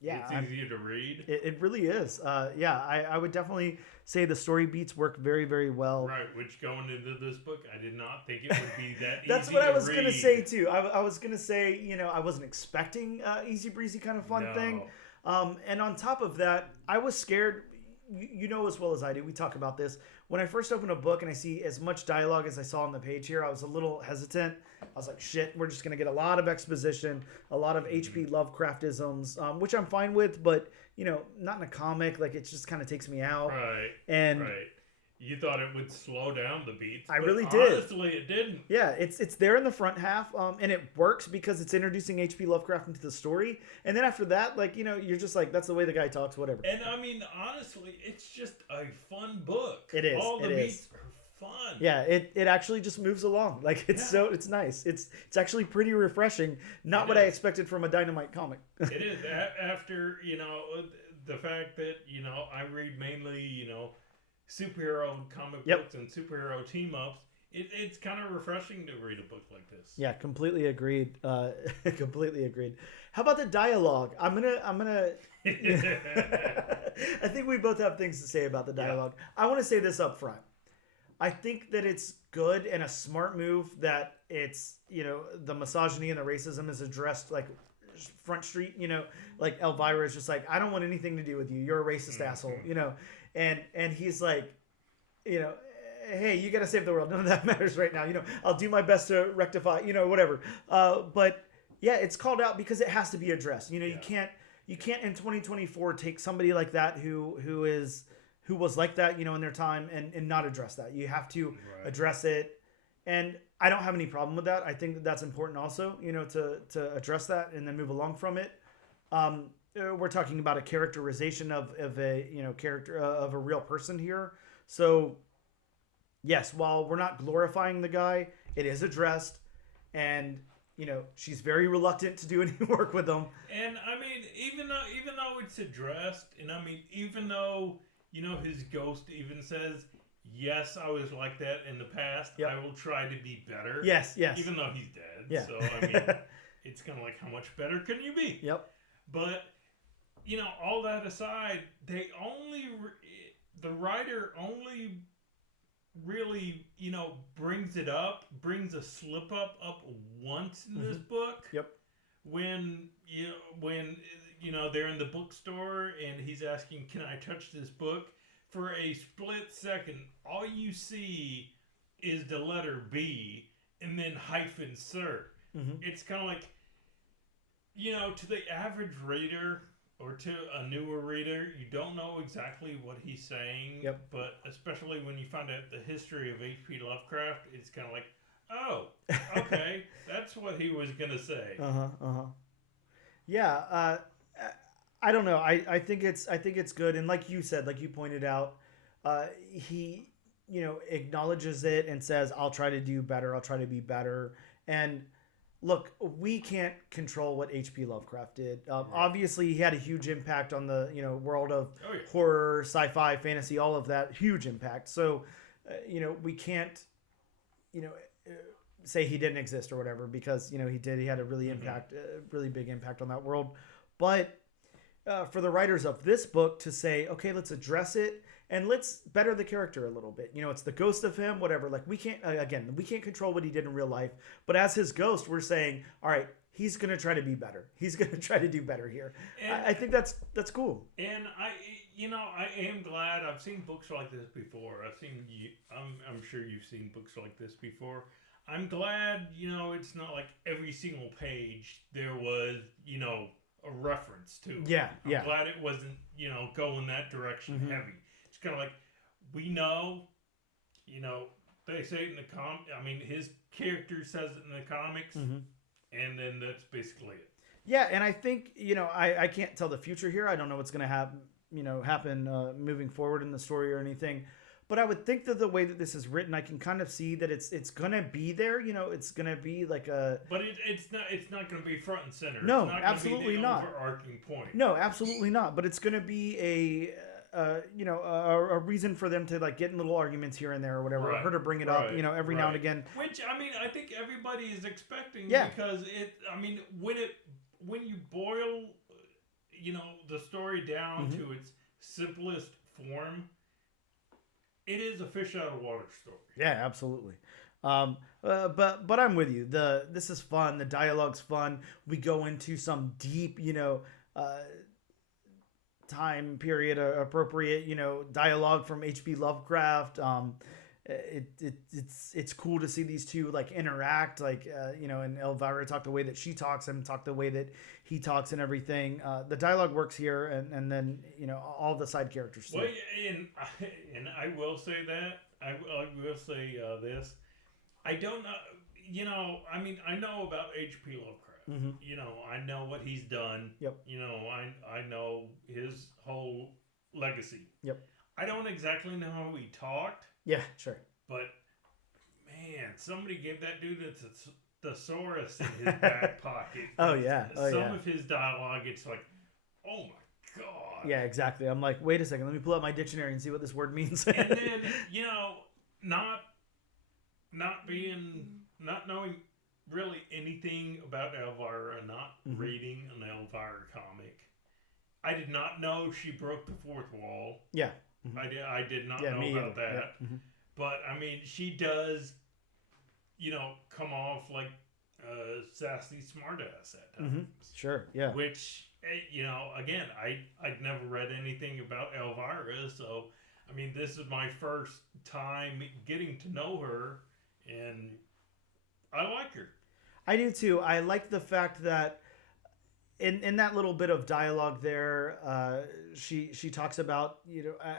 Yeah, it's easier to read. It really is. Yeah, I would definitely say the story beats work very, very well. Right, which going into this book, I did not think it would be that easy. That's what I was going to say too. I was going to say, you know, I wasn't expecting easy breezy kind of fun thing. And on top of that, I was scared. You know as well as I do, we talk about this. When I first open a book and I see as much dialogue as I saw on the page here, I was a little hesitant. I was like, shit, we're just going to get a lot of exposition, a lot of HP Lovecraftisms, which I'm fine with, but, you know, not in a comic. Like, it just kind of takes me out. Right. And right. You thought it would slow down the beats. I really did. Honestly, it didn't. Yeah, it's there in the front half, and it works because it's introducing H.P. Lovecraft into the story. And then after that, like, you know, you're just like, that's the way the guy talks, whatever. And I mean, honestly, it's just a fun book. It is. All the beats are fun. Yeah, it actually just moves along. Like, it's it's nice. It's actually pretty refreshing. Not what I expected from a Dynamite comic. It is. After, you know, the fact that, you know, I read mainly, you know, superhero comic books and superhero team ups, it's kind of refreshing to read a book like this. Yeah, completely agreed. Completely agreed. How about the dialogue? I'm gonna I think we both have things to say about the dialogue. I want to say this up front. I think that it's good and a smart move that it's, you know, the misogyny and the racism is addressed like front street, you know, like Elvira is just like, I don't want anything to do with you. You're a racist asshole, you know. And he's like, you know, hey, you got to save the world. None of that matters right now. You know, I'll do my best to rectify, you know, whatever. But yeah, it's called out because it has to be addressed. You know, you can't in 2024 take somebody like that who was like that, you know, in their time and not address that. You have to address it. And I don't have any problem with that. I think that that's important also, you know, to address that and then move along from it. We're talking about a characterization of a, you know, character of a real person here. So yes, while we're not glorifying the guy, it is addressed, and, you know, she's very reluctant to do any work with him. And I mean, even though it's addressed, and I mean, even though, you know, his ghost even says, yes, I was like that in the past. I will try to be better. Yes. Even though he's dead. So I mean, it's kind of like, how much better can you be? Yep. But, you know, all that aside, the writer only really, you know, brings a slip up once in this book. Yep. When you know they're in the bookstore and he's asking, "Can I touch this book?" For a split second, all you see is the letter B and then hyphen sir. It's kind of like, you know, to the average reader or to a newer reader, you don't know exactly what he's saying. Yep. But especially when you find out the history of HP Lovecraft, it's kind of like, oh, okay, that's what he was gonna say. Yeah. I don't know. I think it's good, and like you said, like you pointed out, he, you know, acknowledges it and says, "I'll try to do better. I'll try to be better." And look, we can't control what H.P. Lovecraft did. Obviously, he had a huge impact on the, you know, world of horror, sci-fi, fantasy, all of that. Huge impact. So, you know, we can't, you know, say he didn't exist or whatever, because, you know, he did. He had a really really big impact on that world. But for the writers of this book to say, okay, let's address it and let's better the character a little bit. You know, it's the ghost of him, whatever. Like, we can't, again, we can't control what he did in real life. But as his ghost, we're saying, all right, he's going to try to be better. He's going to try to do better here. And I think that's cool. And I am glad. I've seen books like this before. I'm sure you've seen books like this before. I'm glad, it's not like every single page there was, a reference to it. Yeah, I'm yeah. glad it wasn't, going that direction heavy. It's kind of like, we know, they say it in the I mean, his character says it in the comics, and then that's basically it. Yeah, and I think, I can't tell the future here. I don't know what's going to happen moving forward in the story or anything. But I would think that the way that this is written, I can kind of see that it's gonna be there. It's gonna be like a. But it's not gonna be front and center. No, it's not absolutely be the not. Overarching point. No, absolutely not. But it's gonna be a reason for them to like get in little arguments here and there or whatever. Right. Her to bring it up, every now and again. Which I think everybody is expecting. Yeah. Because when you boil, the story down to its simplest form. It is a fish out of water story. Yeah, absolutely. But I'm with you. This is fun. The dialogue's fun. We go into some deep, time period appropriate, dialogue from HP Lovecraft. It's cool to see these two like interact, and Elvira talk the way that she talks and talk the way that he talks and everything. The dialogue works here, and then all the side characters too. Well, and I will say that I will say this. I don't know. I know about HP Lovecraft. I know what he's done. Yep. I know his whole legacy. Yep. I don't exactly know how he talked. Yeah, sure. But man, somebody gave that dude a thesaurus in his back pocket. Oh yeah. Some of his dialogue, it's like, oh my god. Yeah, exactly. I'm like, wait a second, let me pull out my dictionary and see what this word means. And then not knowing really anything about Elvira, not reading an Elvira comic. I did not know she broke the fourth wall. Yeah. I did not know about that. Yeah. But she does, come off like a sassy smartass at times. Sure, yeah. Which, again, I'd never read anything about Elvira, so this is my first time getting to know her, and I like her. I do too. I like the fact that in that little bit of dialogue there, she talks about,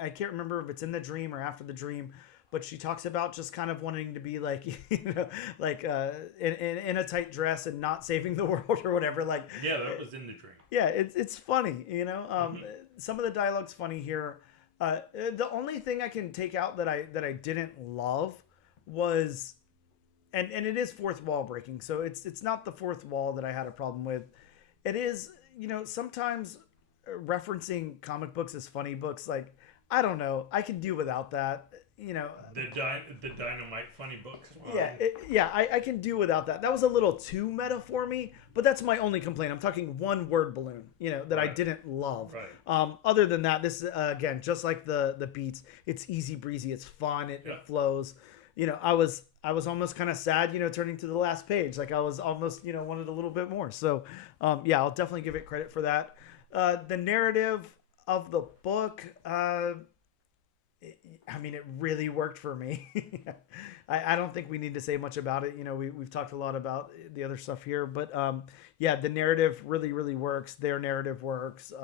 I can't remember if it's in the dream or after the dream, but she talks about just kind of wanting to be like, in a tight dress and not saving the world or whatever. Like, yeah, that was in the dream. Yeah, it's funny, Some of the dialogue's funny here. The only thing I can take out that I didn't love was, and it is fourth wall breaking, so it's not the fourth wall that I had a problem with. It is, sometimes referencing comic books as funny books, like, I don't know, I can do without that, The Dynamite funny books. Wow. I can do without that. That was a little too meta for me, but that's my only complaint. I'm talking one word balloon, that right. I didn't love. Right. Other than that, this, again, just like the beats, it's easy breezy, it's fun, it flows. I was almost kind of sad, turning to the last page. Like I was almost, wanted a little bit more. So, I'll definitely give it credit for that. The narrative of the book, it really worked for me. I don't think we need to say much about it. We've talked a lot about the other stuff here, but the narrative really, really works. Their narrative works.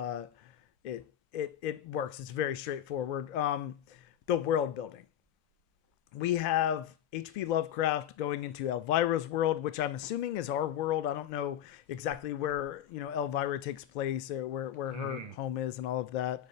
It works. It's very straightforward. The world building. We have HP Lovecraft going into Elvira's world, which I'm assuming is our world. I don't know exactly where, Elvira takes place or where her home is and all of that.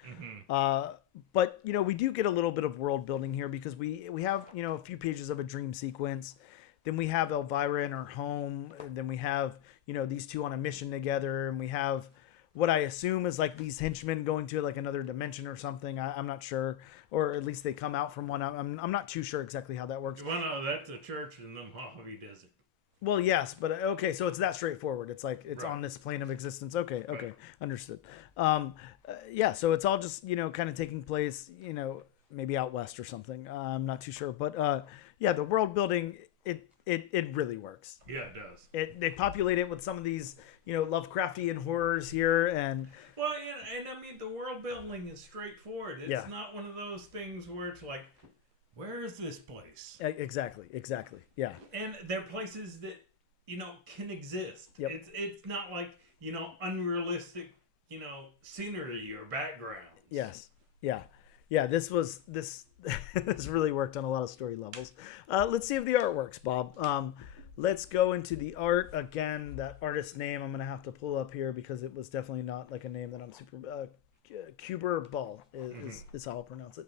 But, we do get a little bit of world building here because we have, a few pages of a dream sequence. Then we have Elvira in her home. Then we have, these two on a mission together. And we have what I assume is like these henchmen going to like another dimension or something. I'm not sure. Or at least they come out from one. I'm not too sure exactly how that works. Well, no, that's a church in the Mojave Desert. Well, yes, but okay, so it's that straightforward. It's like it's right. on this plane of existence. Okay, right. Understood. So it's all just kind of taking place, maybe out west or something. I'm not too sure, but the world building it it really works. Yeah, it does. They populate it with some of these, Lovecraftian horrors here, and well, and I mean the world building is straightforward. It's not one of those things where it's like, where is this place? Exactly. Yeah. And they're places that can exist. Yep. It's not like unrealistic scenery or background. Yes. Yeah. This this really worked on a lot of story levels. Let's see if the art works, Bob. Let's go into the art again. That artist's name I'm gonna have to pull up here because it was definitely not like a name that I'm super. Kuber Ball is how I'll pronounce it.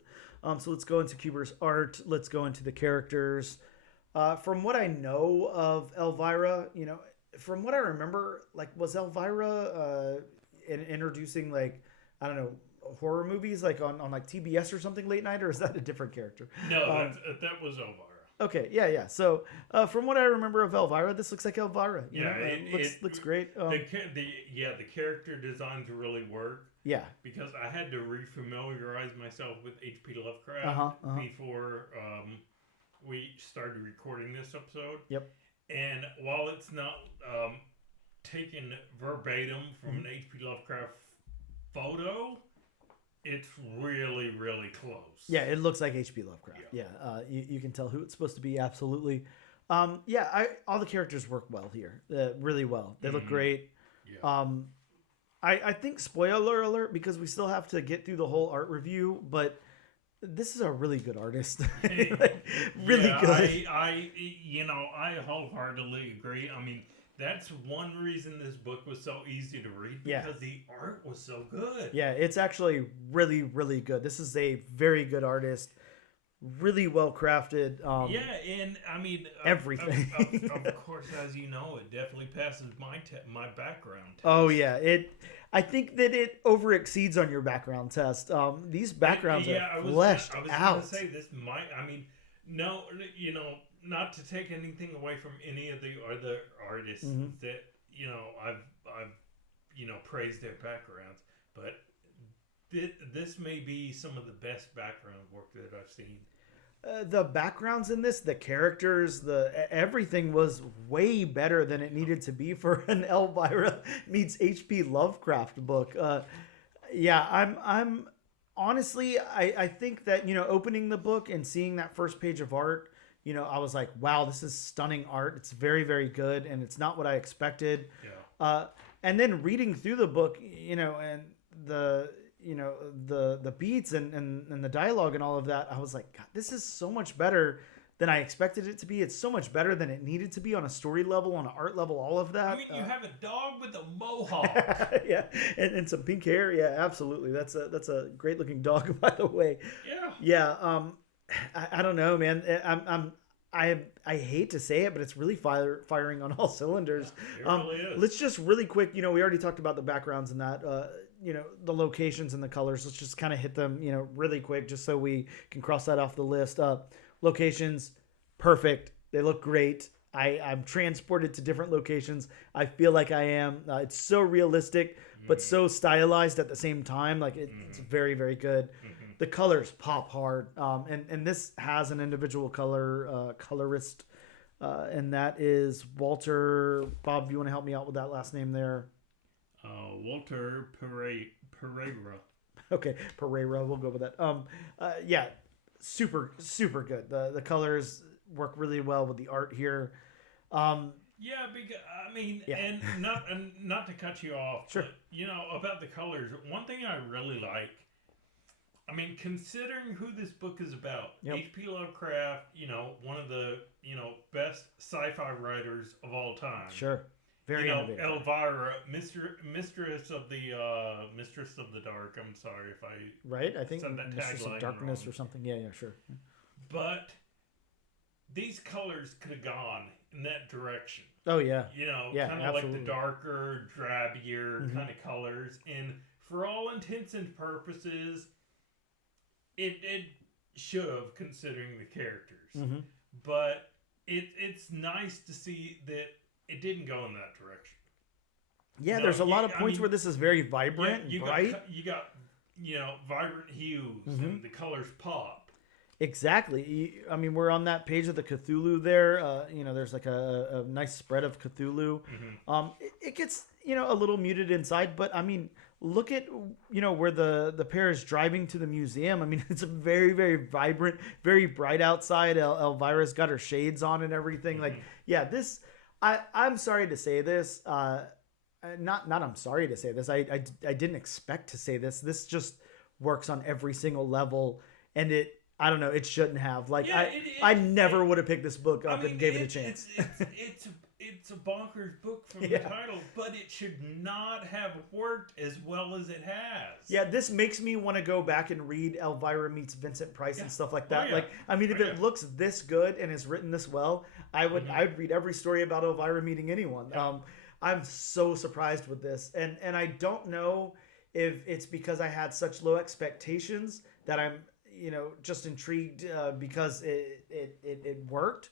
So let's go into Kuber's art. Let's go into the characters. From what I know of Elvira, from what I remember, like, was Elvira introducing, like, I don't know, horror movies, like on like TBS or something late night, or is that a different character? No, that was Elvira. Okay, yeah. So from what I remember of Elvira, this looks like Elvira. It looks great. The character designs really work. Yeah. Because I had to refamiliarize myself with HP Lovecraft before we started recording this episode. Yep. And while it's not taken verbatim from an HP Lovecraft photo, it's really, really close. Yeah, it looks like HP Lovecraft. Yeah, you can tell who it's supposed to be, absolutely. All the characters work well here, really well. They look great. Yeah. I think, spoiler alert, because we still have to get through the whole art review, but this is a really good artist. Really good. I wholeheartedly agree. I mean, that's one reason this book was so easy to read, because the art was so good. Yeah, it's actually really, really good. This is a very good artist. Really well crafted. And I mean, everything. Of course, as you know, it definitely passes my background test. Oh yeah, I think that it over exceeds on your background test. These backgrounds are fleshed out. I was going to say this might. I mean, no, not to take anything away from any of the other artists that I've praised their backgrounds, but this may be some of the best background work that I've seen. The backgrounds in this, the characters, everything was way better than it needed to be for an Elvira meets HP Lovecraft book. I'm honestly, I think that, opening the book and seeing that first page of art, I was like, wow, this is stunning art. It's very, very good, and it's not what I expected. Yeah. And then reading through the book, and the beats and the dialogue and all of that, I was like, God, this is so much better than I expected it to be. It's so much better than it needed to be on a story level, on an art level, all of that. I mean, you have a dog with a mohawk. Yeah, and some pink hair. Yeah, absolutely. That's a great looking dog, by the way. Yeah. I don't know, man. I hate to say it, but it's really firing on all cylinders. Yeah, it really is. Let's just really quick, we already talked about the backgrounds and that, the locations and the colors. Let's just kind of hit them, really quick, just so we can cross that off the list. Locations, perfect. They look great. I'm transported to different locations. I feel like I am. It's so realistic, but so stylized at the same time. Like it's very, very good. The colors pop hard, and this has an individual colorist, and that is Walter. Bob, do you want to help me out with that last name there? Walter Pereira. Okay, Pereira. We'll go with that. Super, super good. The colors work really well with the art here. Because I mean, and not to cut you off, sure. But, about the colors, one thing I really like. I mean, considering who this book is about, HP Lovecraft, one of the, best sci-fi writers of all time. Sure. Very innovative. Elvira, Mistress of the Dark. I'm sorry if I right. I think said that Mistress of Darkness wrong. or something. Yeah, sure. But these colors could have gone in that direction. Oh yeah. Kind of like the darker, drabbier kind of colors, and for all intents and purposes, it should have, considering the characters. But it's nice to see that it didn't go in that direction. Yeah, there's a lot of points where this is very vibrant, bright. You got vibrant hues and the colors pop. Exactly. I mean, we're on that page of the Cthulhu there. There's like a nice spread of Cthulhu. It gets, a little muted inside, but I mean, look at, where the pair is driving to the museum. I mean, it's a very, very vibrant, very bright outside. Elvira's got her shades on and everything. Like, yeah, I'm sorry to say this. I'm sorry to say this. I didn't expect to say this. This just works on every single level, and I don't know. It shouldn't have. Like, yeah, I never would have picked this book up and gave it a chance. It's a bonkers book from the title, but it should not have worked as well as it has. Yeah, this makes me want to go back and read Elvira meets Vincent Price and stuff like that. Like, I mean, if it looks this good and is written this well, I'd read every story about Elvira meeting anyone. Yeah. I'm so surprised with this, and I don't know if it's because I had such low expectations that I'm just intrigued because it worked,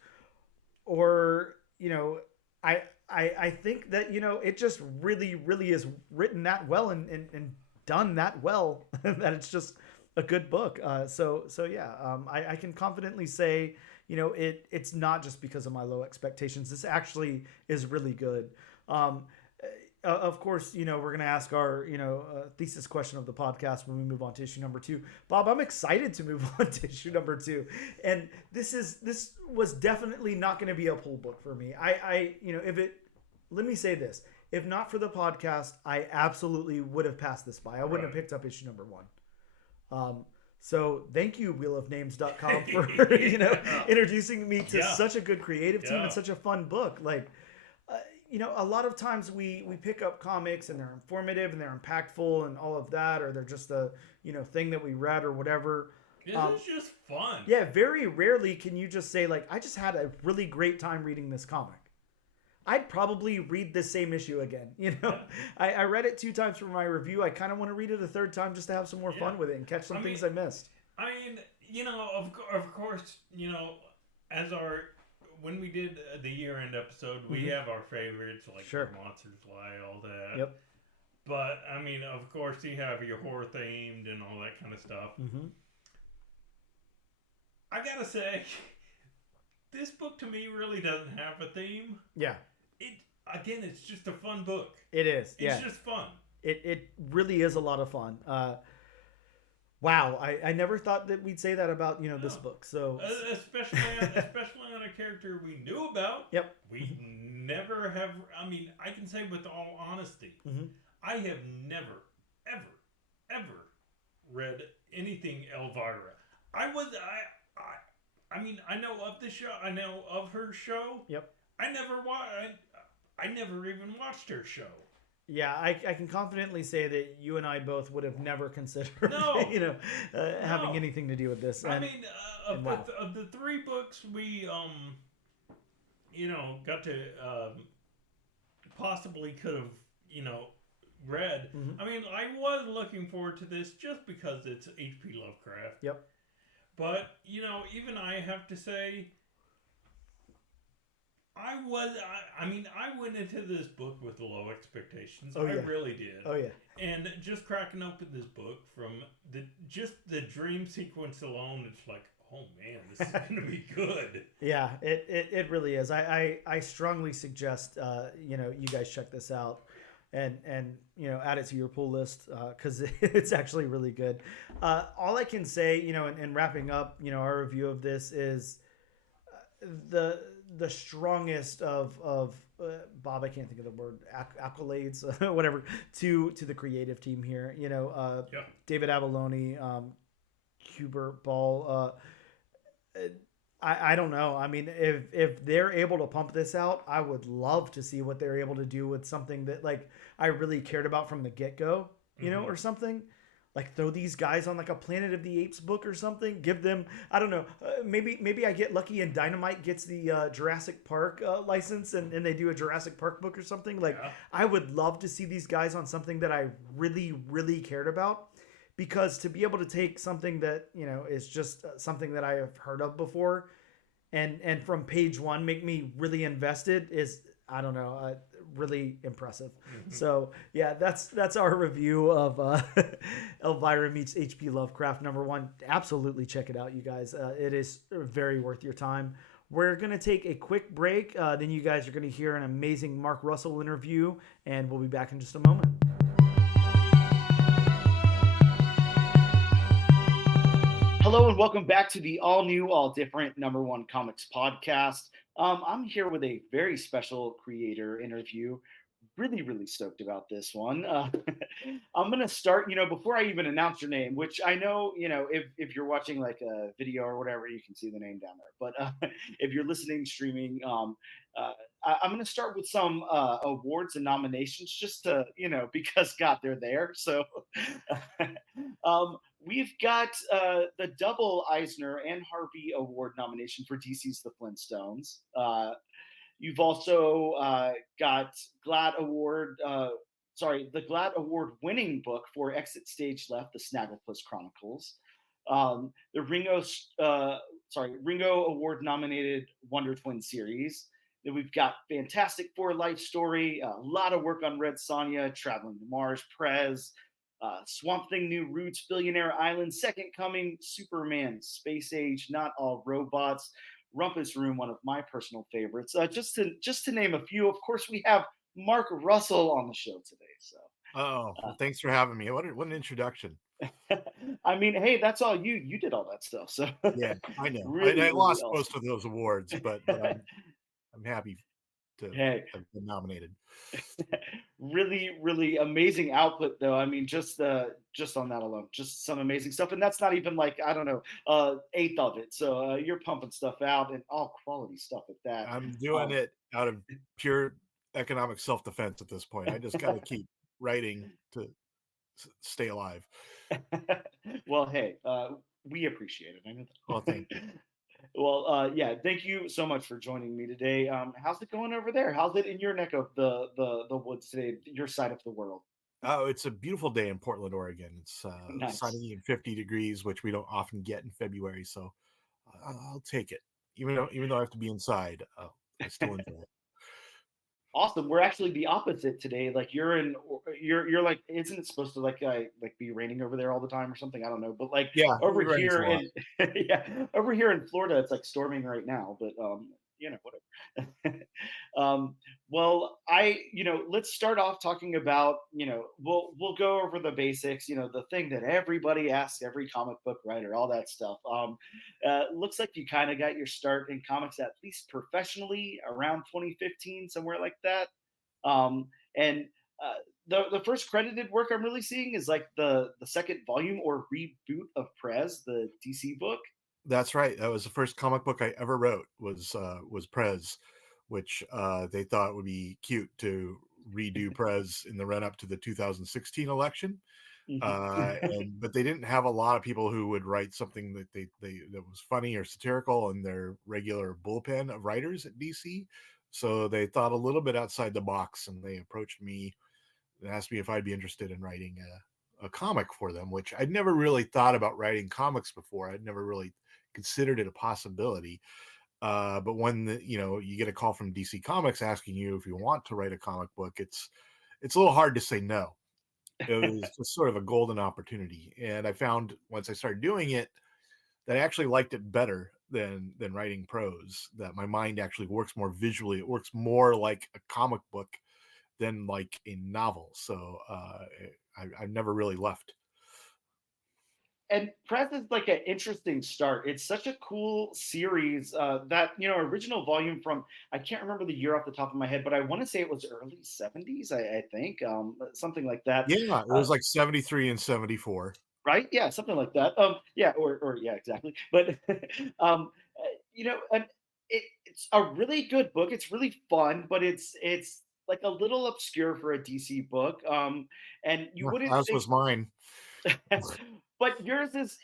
or I think that it just really, really is written that well and done that well that it's just a good book. So yeah, I can confidently say it's not just because of my low expectations. This actually is really good. Of course, we're going to ask our, thesis question of the podcast when we move on to issue number 2. Bob, I'm excited to move on to issue number 2. And this was definitely not going to be a pull book for me. Let me say this. If not for the podcast, I absolutely would have passed this by. I wouldn't have picked up issue number 1. So thank you, wheelofnames.com, for, introducing me to such a good creative team and such a fun book. Like, a lot of times we pick up comics and they're informative and they're impactful and all of that, or they're just a, thing that we read or whatever. This is just fun. Yeah, very rarely can you just say, like, I just had a really great time reading this comic. I'd probably read the same issue again. I read it 2 times for my review. I kind of want to read it a 3rd time just to have some more fun with it and catch some things I missed. I mean, of course, as when we did the year-end episode, we have our favorites, like Monsters Lie, all that. Yep. But, I mean, of course, you have your horror-themed and all that kind of stuff. Mm-hmm. I gotta say, this book to me really doesn't have a theme. Yeah. It's just a fun book. It is, It's just fun. It really is a lot of fun. Wow, I never thought that we'd say that about this book. So especially on a character we knew about. Yep. We never have. I mean, I can say with all honesty, I have never, ever read anything Elvira. I mean, I know of the show. I know of her show. Yep. I never even watched her show. Yeah, I can confidently say that you and I both would have never considered, having anything to do with this. I mean, of the 3 books we, got to possibly could have, read. Mm-hmm. I mean, I was looking forward to this just because it's HP Lovecraft. Yep. But even I have to say, I went into this book with low expectations. I really did. Oh, yeah. And just cracking open this book from the dream sequence alone, it's like, oh man, this is going to be good. Yeah, it really is. I strongly suggest, you guys check this out and add it to your pull list because it's actually really good. All I can say, in wrapping up, our review of this is the strongest of Bob, I can't think of the word, accolades, whatever, to the creative team here. David Avalone, Hubert Ball. I don't know. I mean, if they're able to pump this out, I would love to see what they're able to do with something that like I really cared about from the get-go, or something. Like throw these guys on like a Planet of the Apes book or something. Give them, I don't know, maybe I get lucky and Dynamite gets the Jurassic Park license and they do a Jurassic Park book or something. Like I would love to see these guys on something that I really, really cared about. Because to be able to take something that, is just something that I have heard of before and from page 1 make me really invested is, I don't know, really impressive. Mm-hmm. So yeah, that's our review of Elvira meets HP Lovecraft #1. Absolutely check it out, you guys. It is very worth your time. We're going to take a quick break. Then you guys are going to hear an amazing Mark Russell interview, and we'll be back in just a moment. Hello and welcome back to the all new, all different #1 Comics podcast. I'm here with a very special creator interview. Really stoked about this one. I'm going to start, before I even announce your name, which I know, if you're watching like a video or whatever, you can see the name down there. But if you're listening, streaming, I'm going to start with some awards and nominations just to, because God, they're there. So we've got the double Eisner and Harvey Award nomination for DC's The Flintstones. You've also got GLAAD Award, the GLAAD Award winning book for Exit Stage Left, The Snagglepuss Chronicles. The Ringo Award nominated Wonder Twin series. Then we've got Fantastic Four Life Story, a lot of work on Red Sonja, Traveling to Mars, Prez, Swamp Thing New Roots, Billionaire Island, Second Coming, Superman, Space Age, Not All Robots, Rumpus Room, one of my personal favorites. Just to name a few. Of course, we have Mark Russell on the show today. So, well, thanks for having me. What an introduction. I mean, hey, that's all you. You did all that stuff. So yeah, I know. Really, I lost awesome. most of those awards, but I'm happy to have been nominated. Really amazing output, though. I mean, just on that alone, just some amazing stuff. And that's not even like, I don't know, eighth of it. So you're pumping stuff out, and all quality stuff at that. I'm doing it out of pure economic self-defense at this point. I just got to keep writing to stay alive. Well, hey, we appreciate it. I know that. Well, thank you. Well, yeah, thank you so much for joining me today. How's it going over there? How's it in your neck of the woods today, your side of the world? Oh, it's a beautiful day in Portland, Oregon. It's nice. Sunny and 50 degrees, which we don't often get in February. So I'll take it. Even though I have to be inside, I still enjoy it. Awesome. We're actually the opposite today. Like you're like, isn't it supposed to like be raining over there all the time or something? I don't know. But like over here in over here in Florida, it's like storming right now. But whatever. Well, let's start off talking about, we'll go over the basics, the thing that everybody asks every comic book writer, all that stuff. Looks like you kind of got your start in comics, at least professionally, around 2015, somewhere like that. And the first credited work I'm really seeing is like the second volume or reboot of Prez, the DC book. That's right. That was the first comic book I ever wrote was Prez, which they thought would be cute to redo Prez in the run up to the 2016 election. But they didn't have a lot of people who would write something that that was funny or satirical in their regular bullpen of writers at DC. So they thought a little bit outside the box, and they approached me and asked me if I'd be interested in writing a comic for them, which I'd never really thought about writing comics before. I'd never really considered it a possibility. But when you get a call from DC Comics asking you if you want to write a comic book, it's a little hard to say no. It was just sort of a golden opportunity. And I found once I started doing it that I actually liked it better than writing prose, that my mind actually works more visually. It works more like a comic book than like a novel. So I've never really left. And Prez is like an interesting start. It's such a cool series that, original volume from, I can't remember the year off the top of my head, but I want to say it was early 70s, I think, something like that. Yeah, it was like 73 and 74. Right? Yeah, something like that. Yeah, or yeah, exactly. But, and it's a really good book. It's really fun, but it's like a little obscure for a DC book. And you wouldn't As was mine. But yours is,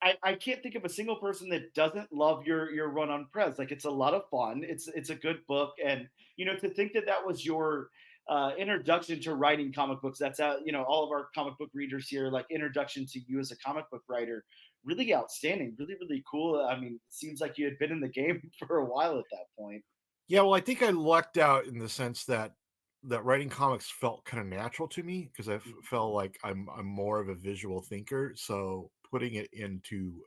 I can't think of a single person that doesn't love your run on Prez. Like, it's a lot of fun. It's a good book, and to think that was your introduction to writing comic books. That's all of our comic book readers here, like introduction to you as a comic book writer. Really outstanding. Really cool. I mean, it seems like you had been in the game for a while at that point. Yeah, well, I think I lucked out in the sense that writing comics felt kind of natural to me because felt like I'm more of a visual thinker. So putting it into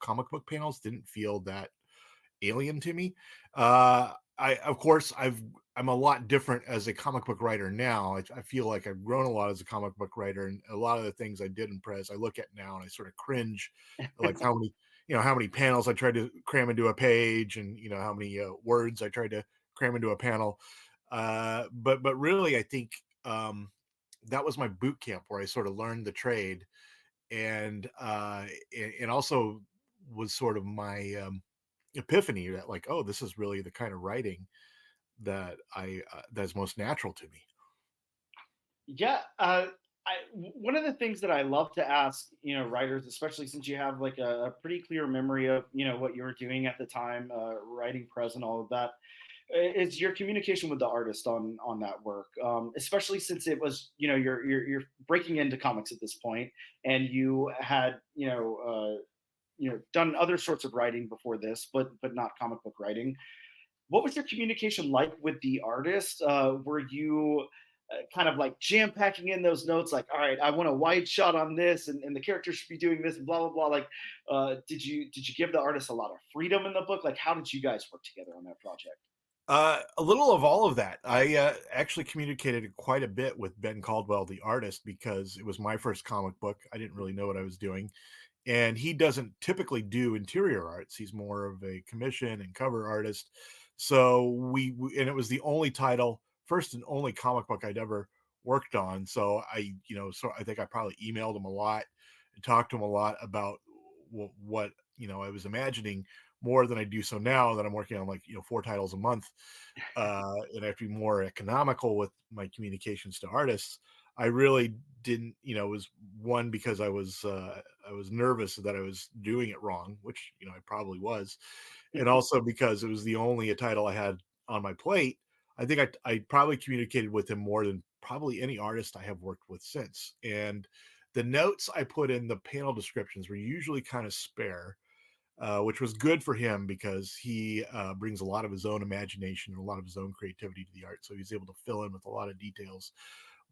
comic book panels didn't feel that alien to me. I of course I'm a lot different as a comic book writer now. I feel like I've grown a lot as a comic book writer, and a lot of the things I did in Prez, I look at now and I sort of cringe, like how many how many panels I tried to cram into a page, and how many words I tried to cram into a panel. But really, I think that was my boot camp where I sort of learned the trade, and and also was sort of my epiphany that, like, oh, this is really the kind of writing that that's most natural to me. Yeah, one of the things that I love to ask, writers, especially since you have like a pretty clear memory of, what you were doing at the time, writing press and all of that, is your communication with the artist on that work, especially since it was, you're breaking into comics at this point, and you had, done other sorts of writing before this, but not comic book writing. What was your communication like with the artist? Were you kind of like jam packing in those notes, like, all right, I want a wide shot on this, and the character should be doing this, and blah blah blah. Like, did you give the artist a lot of freedom in the book? Like, how did you guys work together on that project? A little of all of that. I actually communicated quite a bit with Ben Caldwell, the artist, because it was my first comic book. I didn't really know what I was doing, and he doesn't typically do interior arts. He's more of a commission and cover artist. So and it was the only title, first and only comic book I'd ever worked on. So so I think I probably emailed him a lot and talked to him a lot about what I was imagining, more than I do so now that I'm working on, like, 4 titles a month, and I have to be more economical with my communications to artists. I really didn't, it was one because I was nervous that I was doing it wrong, which I probably was, and also because it was the only a title I had on my plate. I think I probably communicated with him more than probably any artist I have worked with since. And the notes I put in the panel descriptions were usually kind of spare, which was good for him because he brings a lot of his own imagination and a lot of his own creativity to the art. So he's able to fill in with a lot of details.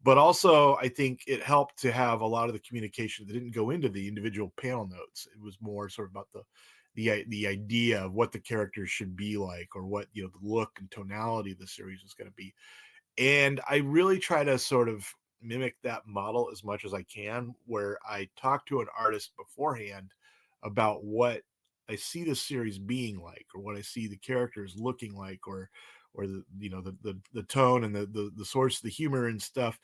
But also, I think it helped to have a lot of the communication that didn't go into the individual panel notes. It was more sort of about the idea of what the characters should be like, or what the look and tonality of the series is going to be. And I really try to sort of mimic that model as much as I can, where I talk to an artist beforehand about what I see the series being like, or what I see the characters looking like, or the tone and the source of the humor and stuff.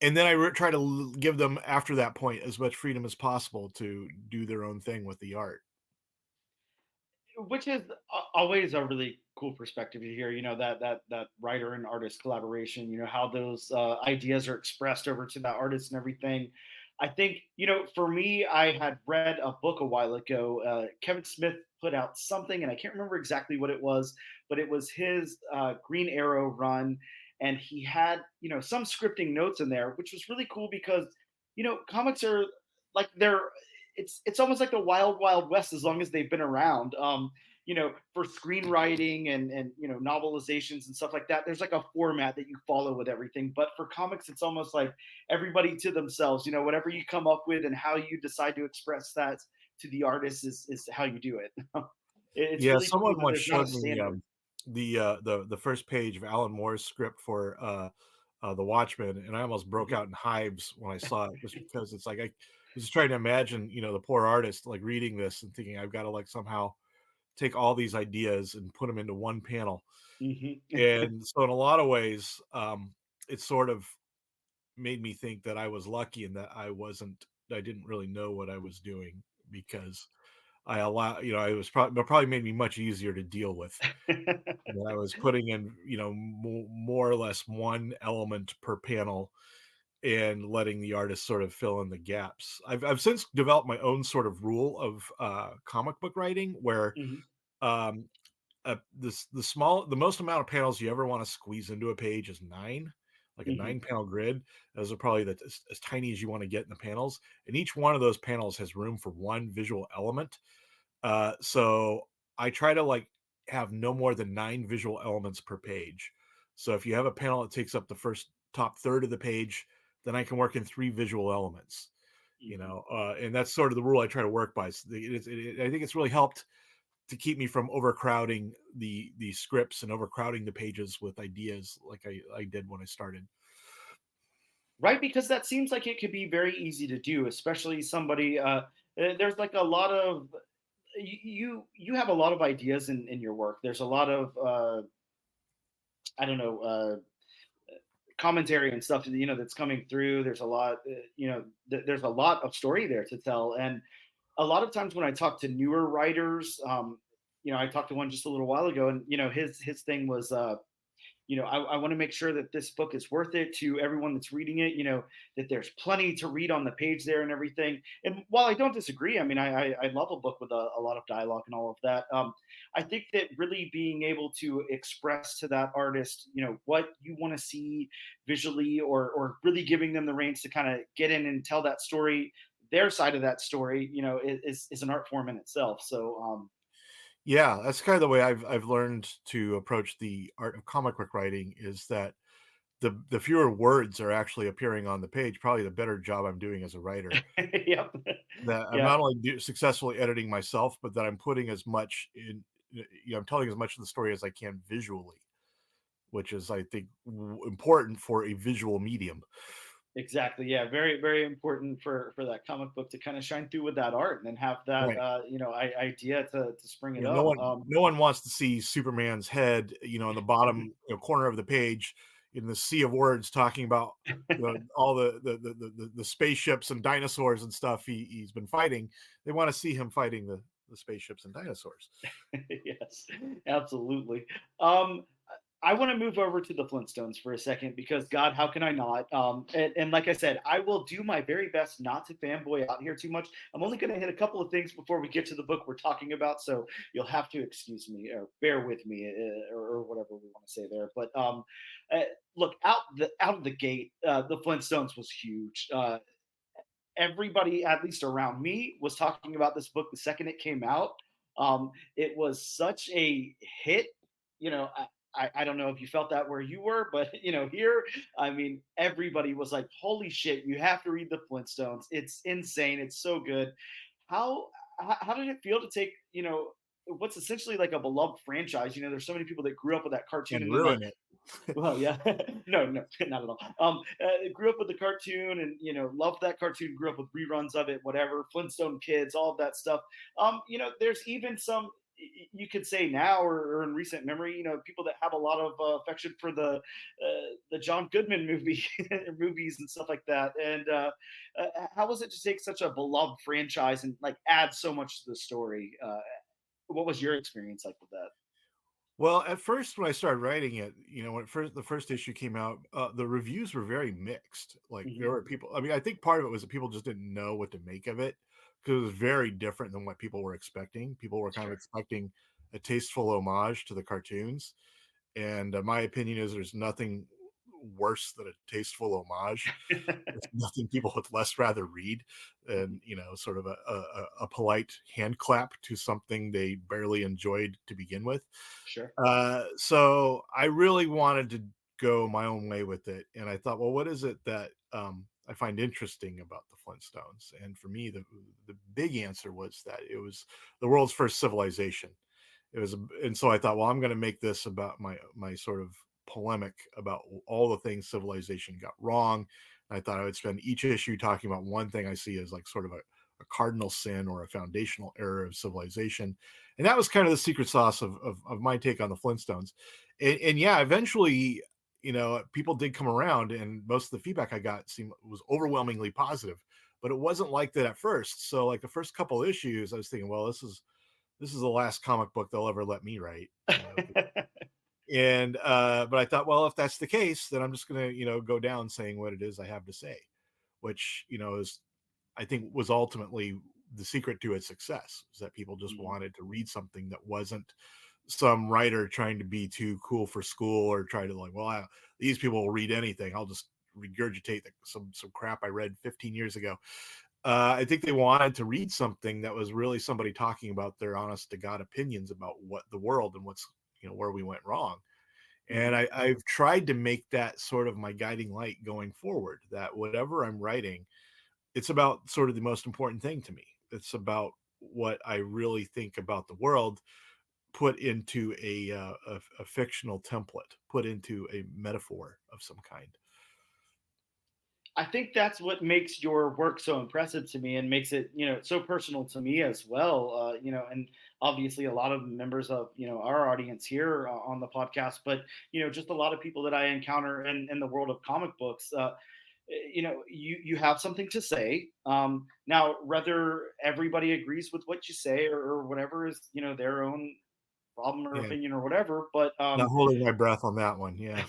And then I try to give them, after that point, as much freedom as possible to do their own thing with the art. Which is always a really cool perspective to hear, that writer and artist collaboration, how those ideas are expressed over to the artist and everything. I think, for me, I had read a book a while ago. Kevin Smith put out something, and I can't remember exactly what it was, but it was his Green Arrow run, and he had, some scripting notes in there, which was really cool because, comics are like it's almost like the wild west as long as they've been around. For screenwriting and novelizations and stuff like that, there's like a format that you follow with everything. But for comics, it's almost like everybody to themselves. Whatever you come up with and how you decide to express that to the artist is how you do it. It's Yeah, really cool someone that once there's not a showed me standard. the first page of Alan Moore's script for The Watchmen, and I almost broke out in hives when I saw it, just because it's like I was just trying to imagine, the poor artist like reading this and thinking I've got to like somehow take all these ideas and put them into one panel. Hmm. And so in a lot of ways, it sort of made me think that I was lucky and that I didn't really know what I was doing, because it was probably made me much easier to deal with when I was putting in, more or less one element per panel and letting the artist sort of fill in the gaps. I've since developed my own sort of rule of comic book writing, where Hmm. um, the most amount of panels you ever want to squeeze into a page is 9, like a Hmm. 9 panel grid. Those are probably as tiny as you want to get in the panels, and each one of those panels has room for one visual element. So I try to like have no more than 9 visual elements per page. So if you have a panel that takes up the first top third of the page, then I can work in 3 visual elements, and that's sort of the rule I try to work by. So I think it's really helped to keep me from overcrowding the scripts and overcrowding the pages with ideas like I did when I started. Right, because that seems like it could be very easy to do, especially somebody. There's like a lot of you have a lot of ideas in your work. There's a lot of I don't know, commentary and stuff, that's coming through. There's a lot, there's a lot of story there to tell. And a lot of times when I talk to newer writers, I talked to one just a little while ago, and his thing was, I want to make sure that this book is worth it to everyone that's reading it, that there's plenty to read on the page there and everything. And while I don't disagree, I mean, I love a book with a lot of dialogue and all of that. I think that really being able to express to that artist, what you want to see visually, or really giving them the reins to kind of get in and tell that story, their side of that story, is an art form in itself. So, Yeah, that's kind of the way I've learned to approach the art of comic book writing, is that the fewer words are actually appearing on the page, probably the better job I'm doing as a writer. yep. That I'm Yeah. not only successfully editing myself, but that I'm putting as much I'm telling as much of the story as I can visually, which is, I think, important for a visual medium. Exactly. Yeah. Very, very important for that comic book to kind of shine through with that art, and then have that, Right. Idea to spring it No up. one, no one wants to see Superman's head, on the bottom Mhm. corner of the page, in the sea of words, talking about all the spaceships and dinosaurs and stuff he's been fighting. They want to see him fighting the spaceships and dinosaurs. Yes, absolutely. Um, I want to move over to the Flintstones for a second, because God, how can I not? And like I said, I will do my very best not to fanboy out here too much. I'm only going to hit a couple of things before we get to the book we're talking about, so you'll have to excuse me or bear with me, or whatever we want to say there. But uh, look, out of the gate, the Flintstones was huge. Everybody, at least around me, was talking about this book the second it came out. It was such a hit. I don't know if you felt that where you were, but here, I mean, everybody was like, "Holy shit, you have to read the Flintstones. It's insane. It's so good." How how did it feel to take, what's essentially like a beloved franchise? There's so many people that grew up with that cartoon, And and then ruin it. well, yeah, no, no, not at all. Grew up with the cartoon, and loved that cartoon. Grew up with reruns of it, whatever. Flintstone kids, all of that stuff. There's even some, you could say now, or in recent memory, people that have a lot of affection for the John Goodman movie movies and stuff like that. And how was it to take such a beloved franchise and like add so much to the story? What was your experience like with that? Well, at first, when I started writing it, when the first issue came out, the reviews were very mixed. Like, there Mhm. were people. I mean, I think part of it was that people just didn't know what to make of it, because it was very different than what people were expecting. People were kind of Sure. expecting a tasteful homage to the cartoons, and my opinion is there's nothing worse than a tasteful homage. There's nothing people would less rather read Mhm. than, sort of a polite hand clap to something they barely enjoyed to begin with. Sure. So I really wanted to go my own way with it, and I thought, well, what is it that I find interesting about the Flintstones? And for me, the big answer was that it was the world's first civilization. And so I thought, well, I'm going to make this about my sort of polemic about all the things civilization got wrong. And I thought I would spend each issue talking about one thing I see as like sort of a cardinal sin or a foundational error of civilization. And that was kind of the secret sauce of my take on the Flintstones. And yeah, eventually, people did come around, and most of the feedback I got was overwhelmingly positive. But it wasn't like that at first. So like the first couple issues, I was thinking, well, this is the last comic book they'll ever let me write. And but I thought, well, if that's the case, then I'm just gonna, go down saying what it is I have to say, which, is, I think, was ultimately the secret to its success, is that people just Mhm. wanted to read something that wasn't some writer trying to be too cool for school, or try to like, well, these people will read anything. I'll just regurgitate some crap I read 15 years ago. I think they wanted to read something that was really somebody talking about their honest to God opinions about what the world and what's, where we went wrong. And I've tried to make that sort of my guiding light going forward, that whatever I'm writing, it's about sort of the most important thing to me. It's about what I really think about the world, put into a fictional template, put into a metaphor of some kind. I think that's what makes your work so impressive to me and makes it, so personal to me as well. And obviously a lot of members of, our audience here on the podcast, but, just a lot of people that I encounter in the world of comic books. You have something to say. Now, whether everybody agrees with what you say or whatever is, their own problem or Yeah. opinion or whatever, but Not holding my breath on that one. Yeah.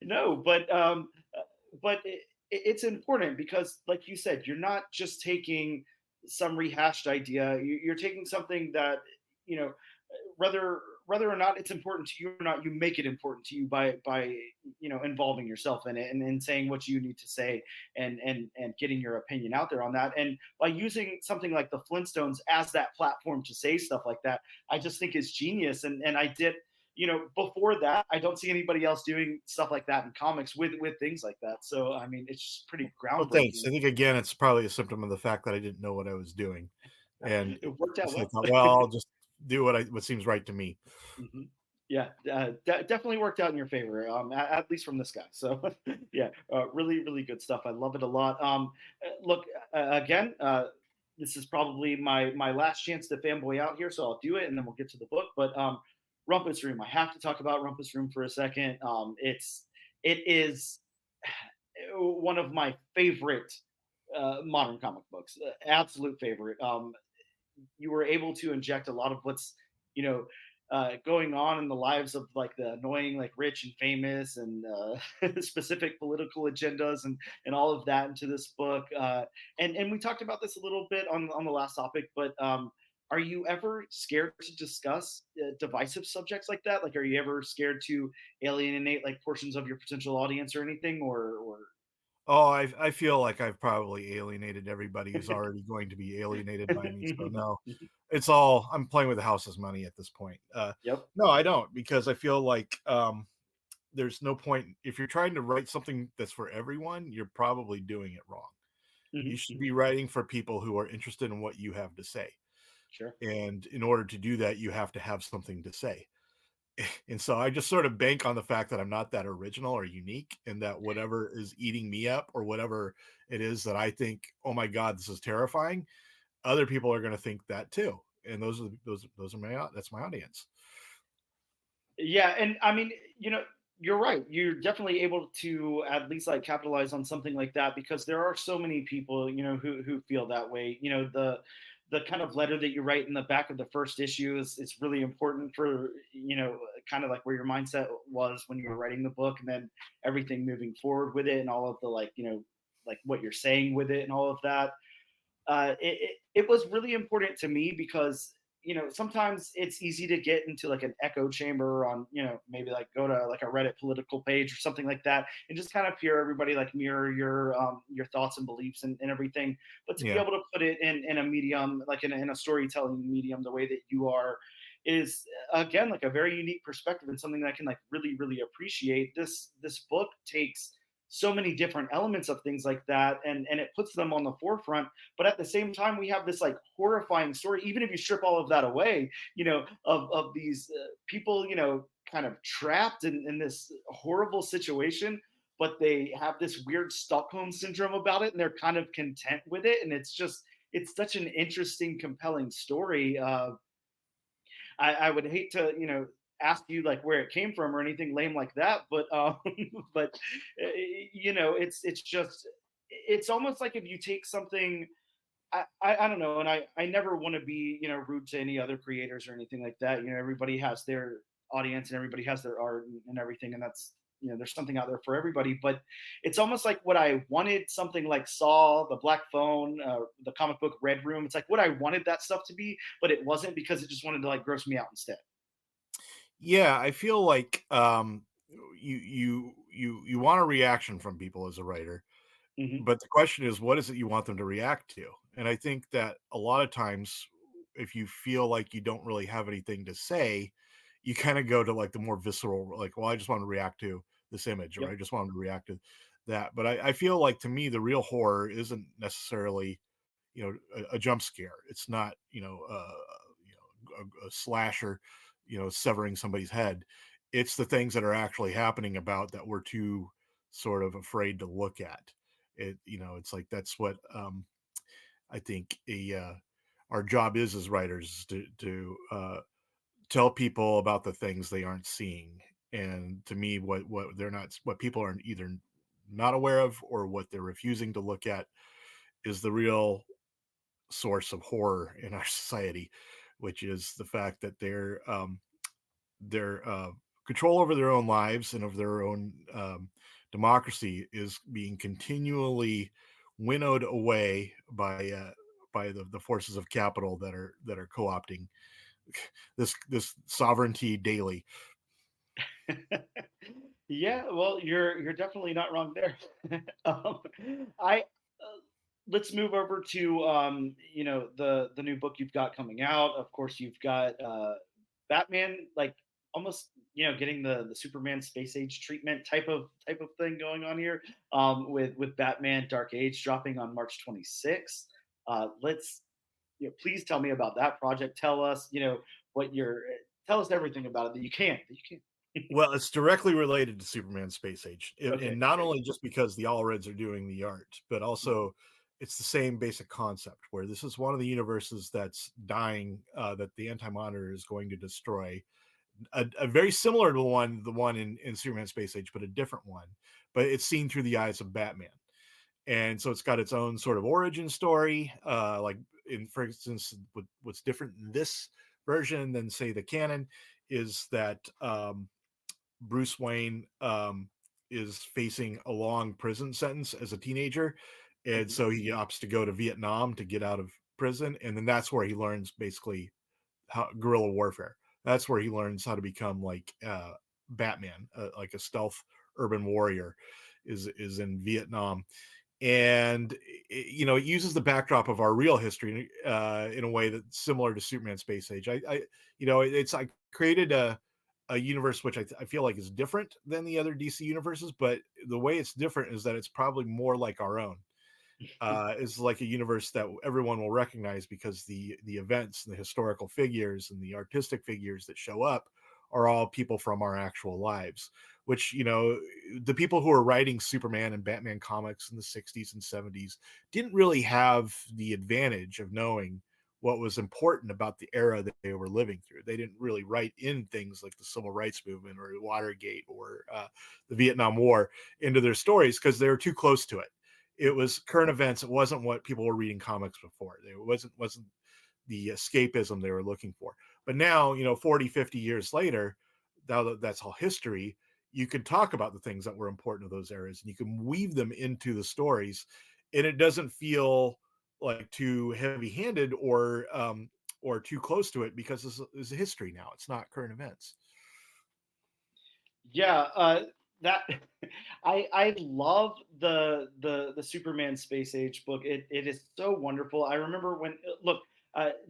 no, but it's important because, like you said, you're not just taking some rehashed idea. You're taking something that, you know, whether or not it's important to you or not, you make it important to you by involving yourself in it and saying what you need to say and getting your opinion out there on that. And by using something like the Flintstones as that platform to say stuff like that, I just think is genius. And I did, before that, I don't see anybody else doing stuff like that in comics with things like that. So I mean, it's just pretty Well, thanks. groundbreaking. I think again, it's probably a symptom of the fact that I didn't know what I was doing, and It worked out so I well. thought, well, I'll just do what seems right to me. Mhm. Yeah, definitely worked out in your favor, at least from this guy. So, yeah, really, really good stuff. I love it a lot. Look, again, this is probably my last chance to fanboy out here, so I'll do it, and then we'll get to the book. But Rumpus Room, I have to talk about Rumpus Room for a second. It is one of my favorite modern comic books, absolute favorite. You were able to inject a lot of what's you know going on in the lives of like the annoying like rich and famous and specific political agendas and all of that into this book, and we talked about this a little bit on the last topic, but are you ever scared to discuss divisive subjects like that? Like, are you ever scared to alienate like portions of your potential audience or anything, or Oh, I feel like I've probably alienated everybody who's already going to be alienated by me. So no, it's all I'm playing with the house's money at this point. Yep. No, I don't, because I feel like there's no point if you're trying to write something that's for everyone. You're probably doing it wrong. You should Hmm. be writing for people who are interested in what you have to say, Sure. and in order to do that, you have to have something to say. And so I just sort of bank on the fact that I'm not that original or unique, and that whatever is eating me up or whatever it is that I think, oh my God, this is terrifying, other people are going to think that too. And those are that's my audience. Yeah, and I mean, you're right. You're definitely able to at least like capitalize on something like that because there are so many people, who feel that way. The kind of letter that you write in the back of the first issue is really important for, kind of like where your mindset was when you were writing the book, and then everything moving forward with it and all of the like, like what you're saying with it and all of that. It was really important to me because sometimes it's easy to get into like an echo chamber on maybe like go to like a Reddit political page or something like that and just kind of hear everybody like mirror your thoughts and beliefs and everything, but to be Yeah. able to put it in a medium like in a storytelling medium the way that you are is again like a very unique perspective and something that I can like really really appreciate. This book takes so many different elements of things like that and it puts them on the forefront, but at the same time we have this like horrifying story, even if you strip all of that away, of these people kind of trapped in this horrible situation, but they have this weird Stockholm syndrome about it and they're kind of content with it, and it's such an interesting compelling story. I would hate to ask you like where it came from or anything lame like that, but but it's just it's almost like if you take something. I don't know, and I never want to be rude to any other creators or anything like that. Everybody has their audience and everybody has their art and everything, and that's there's something out there for everybody. But it's almost like what I wanted something like Saw, the Black Phone, the comic book Red Room. It's like what I wanted that stuff to be, but it wasn't because it just wanted to like gross me out instead. Yeah, I feel like you want a reaction from people as a writer, Hmm. But the question is, what is it you want them to react to? And I think that a lot of times, if you feel like you don't really have anything to say, you kind of go to like the more visceral, like, well, I just want to react to this image, or Yep. I just want to react to that. But I feel like, to me, the real horror isn't necessarily, a jump scare. It's not, a slasher, severing somebody's head. It's the things that are actually happening about that we're too sort of afraid to look at. It's like that's what I think our job is as writers, to tell people about the things they aren't seeing. And to me, what people are either not aware of, or what they're refusing to look at, is the real source of horror in our society, which is the fact that their control over their own lives and of their own democracy is being continually winnowed away by the forces of capital that are co-opting this sovereignty daily. Yeah, well, you're definitely not wrong there. um, I Let's move over to the new book you've got coming out. Of course, you've got Batman, like almost getting the Superman space age treatment type of thing going on here, with Batman Dark Age dropping on March 26th. Let's please tell me about that project. Tell us what you're tell us everything about it that you can. Well, it's directly related to Superman Space Age, Okay, and not great. only just because the Allreds are doing the art, but Mhm. also it's the same basic concept, where this is one of the universes that's dying, that the Anti-Monitor is going to destroy. A very similar to the one in Superman Space Age, but a different one. But it's seen through the eyes of Batman, and so it's got its own sort of origin story. Like, for instance, what's different in this version than, say, the canon, is that Bruce Wayne is facing a long prison sentence as a teenager, and Mhm. so he opts to go to Vietnam to get out of prison, and then that's where he learns basically how guerrilla warfare. That's where he learns how to become like Batman, like a stealth urban warrior, is in Vietnam. And it uses the backdrop of our real history in a way that's similar to Superman Space Age. It's I created a universe which I feel like is different than the other DC universes, but the way it's different is that it's probably more like our own. Is like a universe that everyone will recognize, because the events and the historical figures and the artistic figures that show up are all people from our actual lives. Which, the people who are writing Superman and Batman comics in the 60s and 70s didn't really have the advantage of knowing what was important about the era that they were living through. They didn't really write in things like the civil rights movement or Watergate or the Vietnam War into their stories, because they were too close to it. It was current events. It wasn't what people were reading comics before. It wasn't the escapism they were looking for. But now, 40, 50 years later, now that that's all history, you can talk about the things that were important to those eras, and you can weave them into the stories, and it doesn't feel like too heavy-handed or too close to it, because this is history now. It's not current events. Yeah, that I love the Superman Space Age book. It is so wonderful. I remember when look,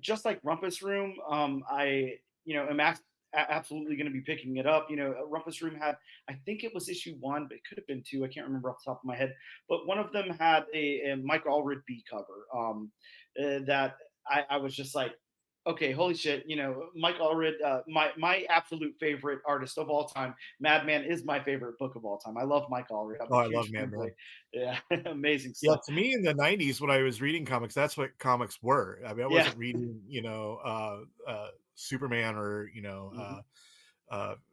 just like Rumpus Room, I am absolutely going to be picking it up. Rumpus Room had, I think it was issue one, but it could have been two. I can't remember off the top of my head. But one of them had a Mike Allred B cover, that I was just like, okay, holy shit, Mike Allred, my absolute favorite artist of all time. Madman is my favorite book of all time. I love Mike Allred. I'm Oh, a I love huge fanboy. Madman. Yeah, amazing Yeah, stuff. to me in the 90s, when I was reading comics, that's what comics were. I mean, I Yeah. wasn't reading, Superman or, Mhm.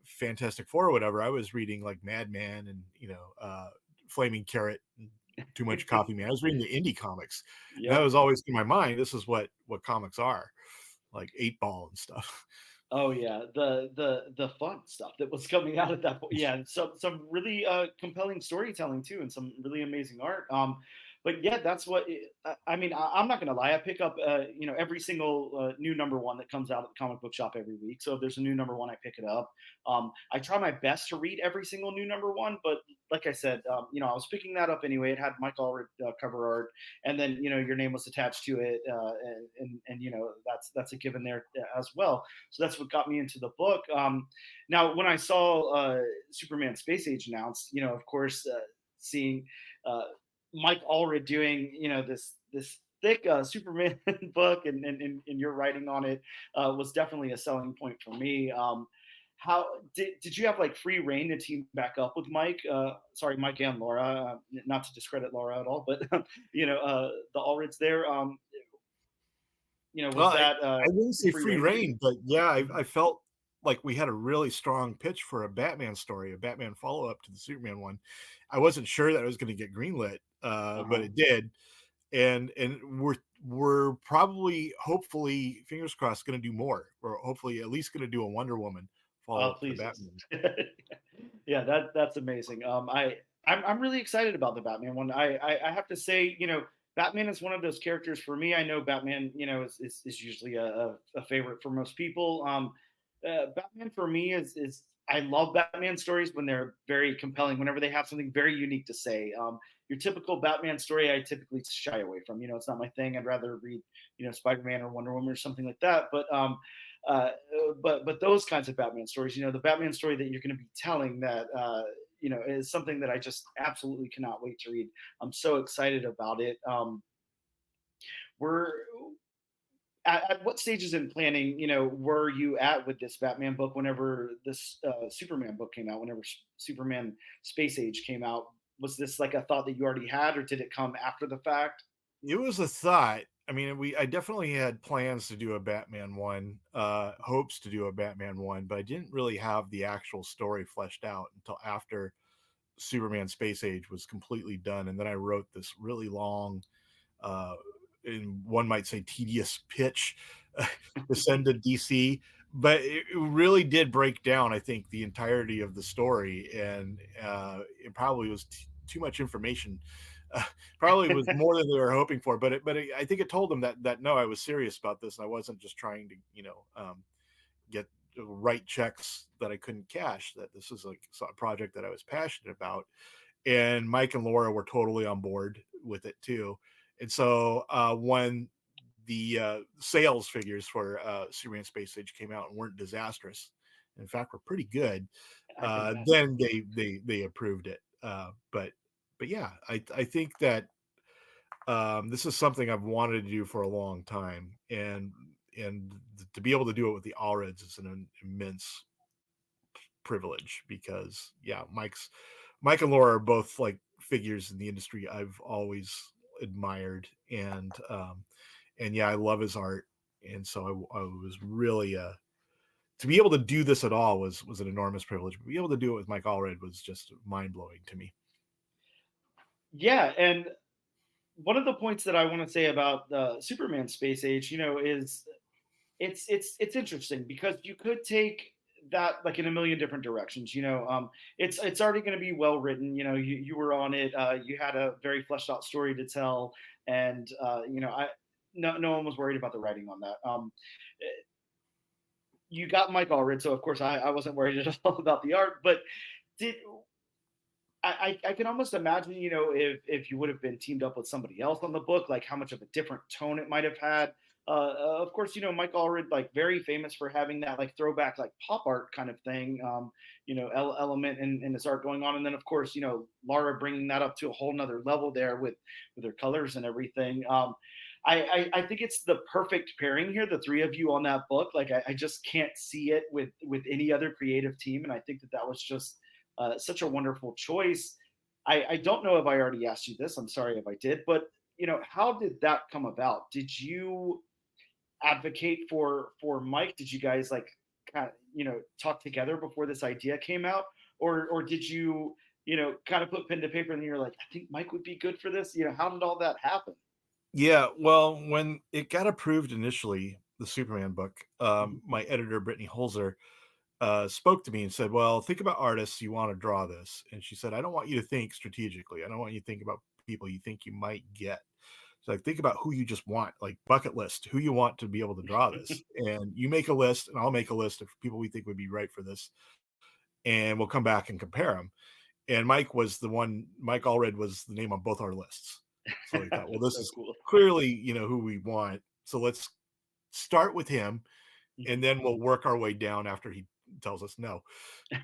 Fantastic Four or whatever. I was reading like Madman and, Flaming Carrot and Too Much Coffee Man. I was reading the indie comics. And that Yep. was always in my mind. This is what comics are, like 8 Ball and stuff. Oh yeah, the fun stuff that was coming out at that point. Yeah, and some really compelling storytelling too, and some really amazing art. but yeah, that's what I mean. I'm not gonna lie. I pick up, every single new number one that comes out at the comic book shop every week. So if there's a new number one, I pick it up. I try my best to read every single new number one, but like I said, I was picking that up anyway. It had Mike Allred cover art, and then your name was attached to it, and that's a given there as well. So that's what got me into the book. Now, when I saw Superman Space Age announced, of course, seeing. Uh, Mike Allred doing this thick Superman book and your writing on it was definitely a selling point for me. How did you have like free reign to team back up with Mike? Sorry, Mike and Laura. Not to discredit Laura at all, but the Allreds there. Well, Was that I wouldn't say free free reign for you? reign, but yeah, I felt like we had a really strong pitch for a Batman story, a Batman follow-up to the Superman one. I wasn't sure that it was going to get greenlit, Uh but huh. it did, and we're probably, hopefully, fingers crossed, going to do more. We're hopefully at least going to do a Wonder Woman Oh, follow-up to please. Batman. Yeah, that's amazing. I'm really excited about the Batman one. I have to say, Batman is one of those characters for me. I know Batman, is usually a favorite for most people. Batman for me is I love Batman stories when they're very compelling. Whenever they have something very unique to say. Your typical Batman story, I typically shy away from. It's not my thing. I'd rather read, Spider Man or Wonder Woman or something like that. Uh, but those kinds of Batman stories, the Batman story that you're going to be telling that is something that I just absolutely cannot wait to read. I'm so excited about it. We're at what stages in planning, were you at with this Batman book whenever this Superman book came out, whenever Superman Space Age came out? Was this like a thought that you already had, or did it come after the fact? It was a thought. I mean, I definitely had plans to do a Batman one, hopes to do a Batman one, but I didn't really have the actual story fleshed out until after Superman Space Age was completely done. And then I wrote this really long, uh, and one might say tedious pitch to send to DC. But it really did break down, I think, the entirety of the story. And it probably was too much information. Uh, Probably was more than they were hoping for. I think it told them that no, I was serious about this, and I wasn't just trying to, get write checks that I couldn't cash. That this is like a project that I was passionate about, and Mike and Laura were totally on board with it too. And so when the sales figures for Superman Space Age came out and weren't disastrous, in fact, were pretty good, I can imagine. then they approved it. But yeah, I think that this is something I've wanted to do for a long time, and to be able to do it with the Allreds is an immense privilege because yeah, Mike and Laura are both like figures in the industry I've always admired, and yeah, I love his art, and so I was really to be able to do this at all was an enormous privilege. But to be able to do it with Mike Allred was just mind blowing to me. Yeah, and one of the points that I want to say about the Superman Space Age, is it's interesting because you could take that like in a million different directions. It's already going to be well written. You were on it. You had a very fleshed out story to tell, and I no one was worried about the writing on that. You got Mike Allred, so of course I wasn't worried at all about the art. But did I can almost imagine, if you would have been teamed up with somebody else on the book, like how much of a different tone it might have had. Of course, Mike Allred, like very famous for having that like throwback, like pop art kind of thing, element in his art going on. And then, of course, Laura bringing that up to a whole nother level there with her colors and everything. I think it's the perfect pairing here, the three of you on that book. Like I just can't see it with any other creative team, and I think that was just such a wonderful choice. I don't know if I already asked you this. I'm sorry if I did, but how did that come about? Did you advocate for Mike? Did you guys like kind of talk together before this idea came out, or did you kind of put pen to paper and you're like, I think Mike would be good for this? How did all that happen? Yeah, well, when it got approved initially, the Superman book, Mhm. my editor Brittany Holzer spoke to me and said, "Well, think about artists you want to draw this." And she said, "I don't want you to think strategically. I don't want you to think about people you think you might get. So like, think about who you just want, like bucket list, who you want to be able to draw this. And you make a list, and I'll make a list of people we think would be right for this. And we'll come back and compare them. And Mike Allred was the name on both our lists. So we thought, well, this So is cool. clearly, who we want. So let's start with him, and then we'll work our way down after he tells us no.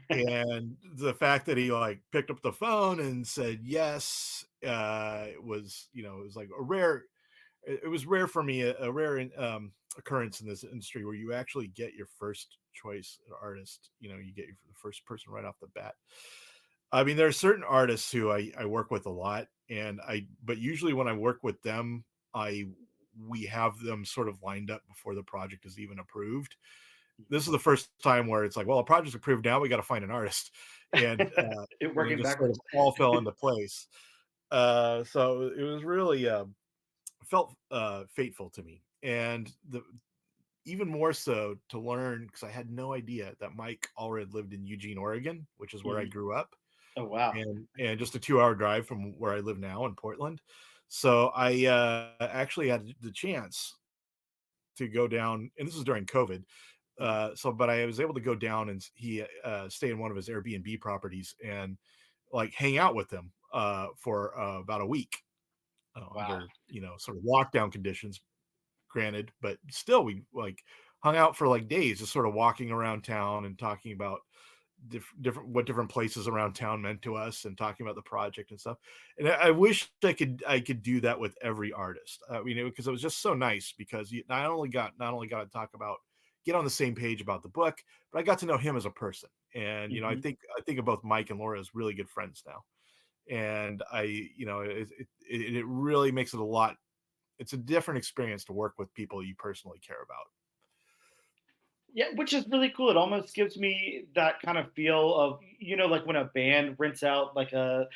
And the fact that he like picked up the phone and said yes, it was like it was rare for me, a rare occurrence in this industry where you actually get your first choice artist. You get the first person right off the bat. I mean, there are certain artists who I work with a lot, but usually when I work with them, we have them sort of lined up before the project is even approved. This is the first time where it's like, well, a project's approved now, we got to find an artist, and It it working just sort of backwards. all fell into place. So it was really felt fateful to me, and even more so to learn, because I had no idea that Mike Allred lived in Eugene, Oregon, which is where I Mhm. grew up, Oh wow. and just a 2-hour drive from where I live now in Portland. So I actually had the chance to go down, and this was during COVID. But I was able to go down and he stay in one of his Airbnb properties and like hang out with him for about a week Wow. under sort of lockdown conditions, granted, but still we like hung out for like days, just sort of walking around town and talking about different places around town meant to us, and talking about the project and stuff. And I wish I could do that with every artist. Because it was just so nice, because you not only got to talk about, get on the same page about the book, but I got to know him as a person. And I Mhm. think of both Mike and Laura as really good friends now. And it really makes it a lot. It's a different experience to work with people you personally care about. Yeah, which is really cool. It almost gives me that kind of feel of, like when a band rents out like a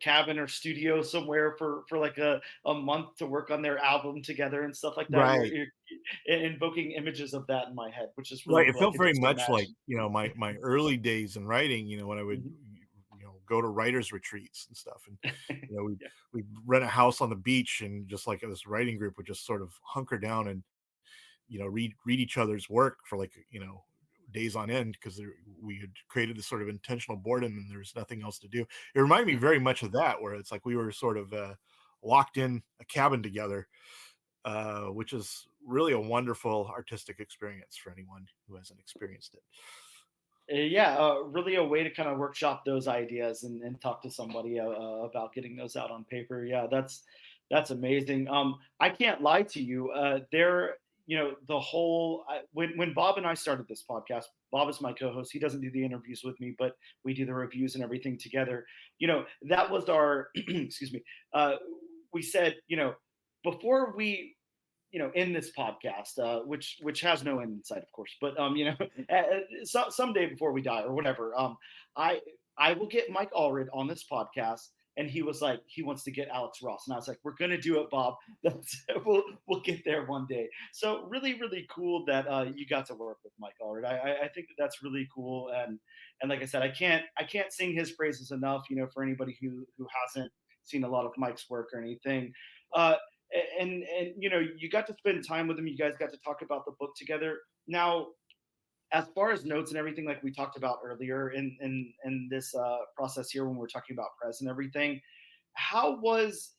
cabin or studio somewhere for like a month to work on their album together and stuff like that. You're, Right. you're invoking images of that in my head, which is really Right. It cool. I felt can very just much like, imagine. my early days in writing, when I would, Mhm. go to writers retreats and stuff. And, we Yeah. we rent a house on the beach, and just like this writing group would just sort of hunker down and, read each other's work for like, days on end, because we had created this sort of intentional boredom and there's nothing else to do. It reminded me very much of that, where it's like we were sort of locked in a cabin together, which is really a wonderful artistic experience for anyone who hasn't experienced it. Yeah, really a way to kind of workshop those ideas and talk to somebody about getting those out on paper. Yeah, that's amazing. I can't lie to you. The whole when Bob and I started this podcast, Bob is my co-host. He doesn't do the interviews with me, but we do the reviews and everything together. That was our excuse me. We said, before we in this podcast, which has no end in sight, of course. But someday before we die or whatever, I I will get Mike Allred on this podcast, and he was like, he wants to get Alex Ross, and I was like, we're gonna do it, Bob. We'll get there one day. So really, really cool that you got to work with Mike Allred. I think that's really cool, and like I said, I can't sing his praises enough. For anybody who hasn't seen a lot of Mike's work or anything. Uh, and you got to spend time with him, you guys got to talk about the book together. Now, as far as notes and everything, like we talked about earlier in this process here, when we're talking about Prez and everything, how was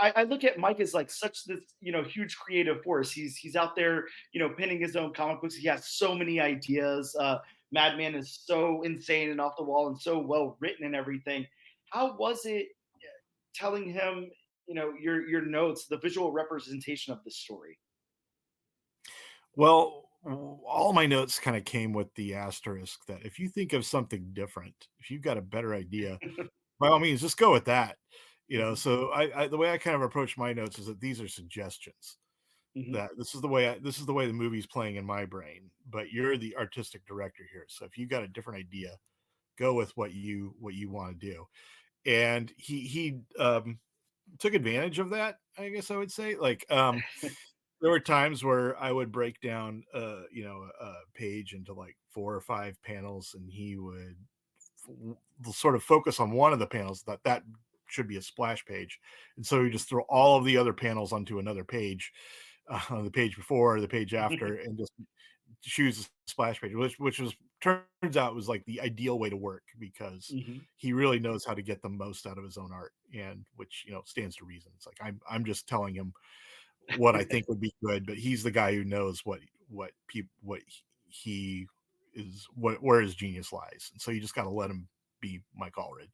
I look at Mike as like such this huge creative force. He's out there penning his own comic books. He has so many ideas. Madman is so insane and off the wall and so well written and everything. How was it telling him your notes, the visual representation of the story? Well, all my notes kind of came with the asterisk that if you think of something different, if you've got a better idea, by all means, just go with that. Mhm, So the way I kind of approach my notes is that these are suggestions. mhm. That this is the way the movie's playing in my brain, but you're the artistic director here. So if you got a different idea, go with what you want to do. And he took advantage of that, I guess I would say. Like there were times where I would break down a page into like 4 or 5 panels, and he would sort of focus on one of the panels that should be a splash page, and so you just throw all of the other panels onto another page, the page before, the page after, and just choose a splash page, which was turns out was like the ideal way to work, because Mhm. he really knows how to get the most out of his own art, and which stands to reason. It's like I'm just telling him what I think would be good, but he's the guy who knows what he is, where his genius lies, and so you just got to let him be Mike Allred.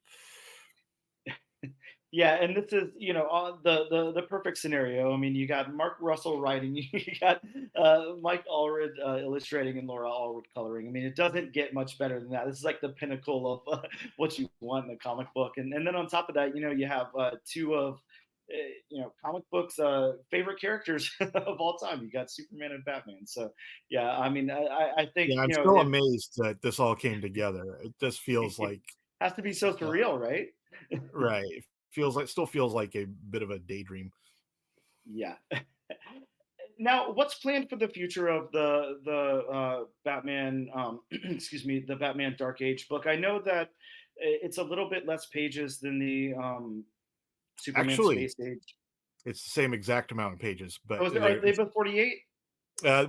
Yeah, and this is the perfect scenario. I mean, you got Mark Russell writing, you got Mike Allred illustrating, and Laura Allred coloring. I mean, it doesn't get much better than that. This is like the pinnacle of what you want in a comic book. And then on top of that, you have two of comic books favorite characters of all time. You got Superman and Batman. So yeah, I mean, I think Yeah, I'm still amazed that this all came together. It just feels it like has to be so surreal, right? right. It still feels like a bit of a daydream. Yeah. Now, what's planned for the future of the Batman? Excuse me, the Batman Dark Age book. I know that it's a little bit less pages than the Superman Actually, Space Age. it's the same exact amount of pages, but Oh, are they both 48?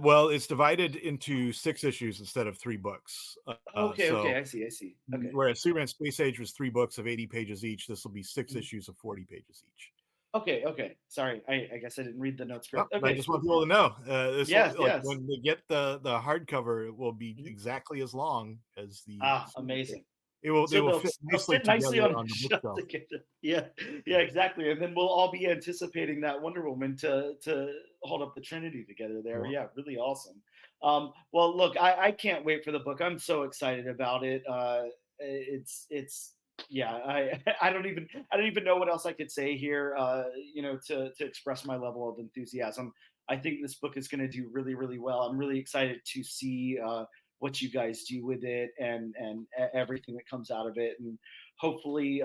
well, it's divided into 6 issues instead of 3 books. Okay, okay, So I see, I see. Okay, whereas Superman Space Age was 3 books of 80 pages each, this will be 6 Mhm. issues of 40 pages each. Okay, okay. Sorry, I guess I didn't read the notes Well, correct. I Okay, just want cool. people to know, this will, Yes, like, yes. when they get the hardcover, it will be Mhm. exactly as long as the Ah, amazing. they So will fit they'll nicely sit nicely together on on a the shelf bookshelf. together. Yeah, yeah, exactly. And then we'll all be anticipating that Wonder Woman to hold up the Trinity together there. Yeah. Yeah, really awesome. Well, look, I can't wait for the book. I'm so excited about it. It's yeah. I don't even know what else I could say here. To express my level of enthusiasm. I think this book is going to do really, really well. I'm really excited to see what you guys do with it, and everything that comes out of it, and hopefully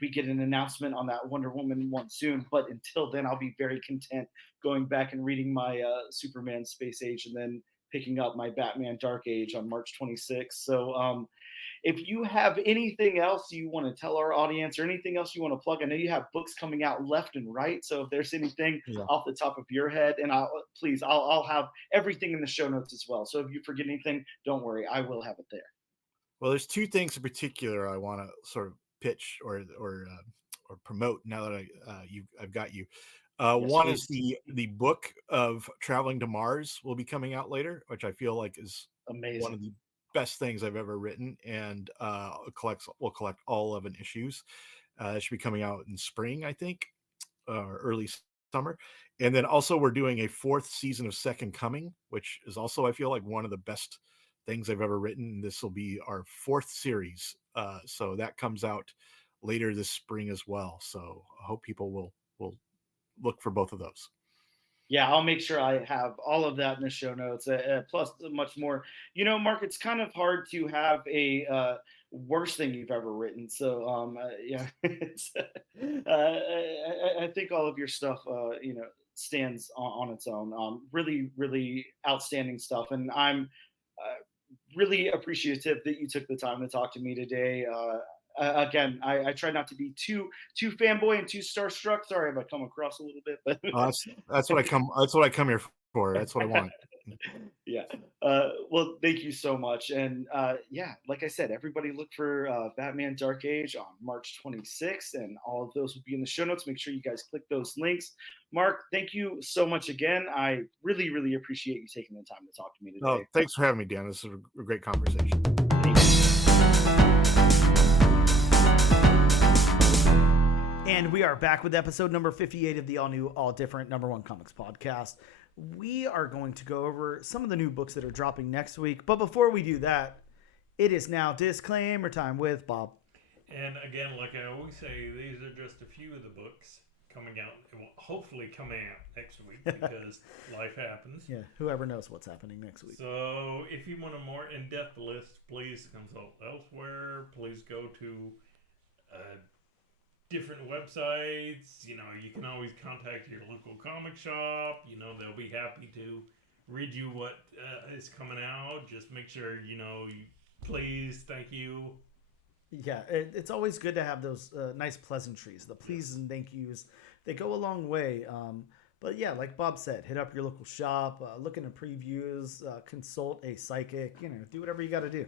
we get an announcement on that Wonder Woman one soon. But until then, I'll be very content going back and reading my Superman Space Age, and then picking up my Batman Dark Age on March 26th. So if you have anything else you want to tell our audience, or anything else you want to plug, I know you have books coming out left and right. So if there's anything Yeah. off the top of your head, and I'll have everything in the show notes as well. So if you forget anything, don't worry, I will have it there. Well, there's 2 things in particular I wanna sort of pitch or promote now that I've got you. Yes, One is please. the book of Traveling to Mars will be coming out later, which I feel like is one Amazing. of the best things I've ever written, and will collect all 11 issues. It should be coming out in spring, I think, early summer. And then also we're doing a 4th season of Second Coming, which is also I feel like one of the best things I've ever written. This will be our 4th series, so that comes out later this spring as well. So I hope people will look for both of those. Yeah, I'll make sure I have all of that in the show notes, plus much more. Mark, it's kind of hard to have a worst thing you've ever written. So, yeah, I think all of your stuff, stands on its own. Really, really outstanding stuff, and I'm really appreciative that you took the time to talk to me today. Again, I try not to be too fanboy and too starstruck. Sorry if I come across a little bit, but That's what I come here for. That's what I want. yeah. Well, thank you so much. And yeah, like I said, everybody look for Batman Dark Age on March 26th, and all of those will be in the show notes. Make sure you guys click those links. Mark, thank you so much again. I really, really appreciate you taking the time to talk to me Oh, today. thanks for having me, Dan. This is a great conversation. And we are back with episode number 58 of the all new, all different #1 comics podcast. We are going to go over some of the new books that are dropping next week. But before we do that, it is now disclaimer time with Bob. And again, like I always say, these are just a few of the books coming out. It will hopefully coming out next week because life happens. Yeah, whoever knows what's happening next week. So if you want a more in-depth list, please consult elsewhere. Please go to different websites. You can always contact your local comic shop. They'll be happy to read you what is coming out. Just make sure, please, thank you. Yeah, it's always good to have those nice pleasantries. The pleases and thank yous, they go a long way. But yeah, like Bob said, hit up your local shop, look into previews, consult a psychic, do whatever you got to do.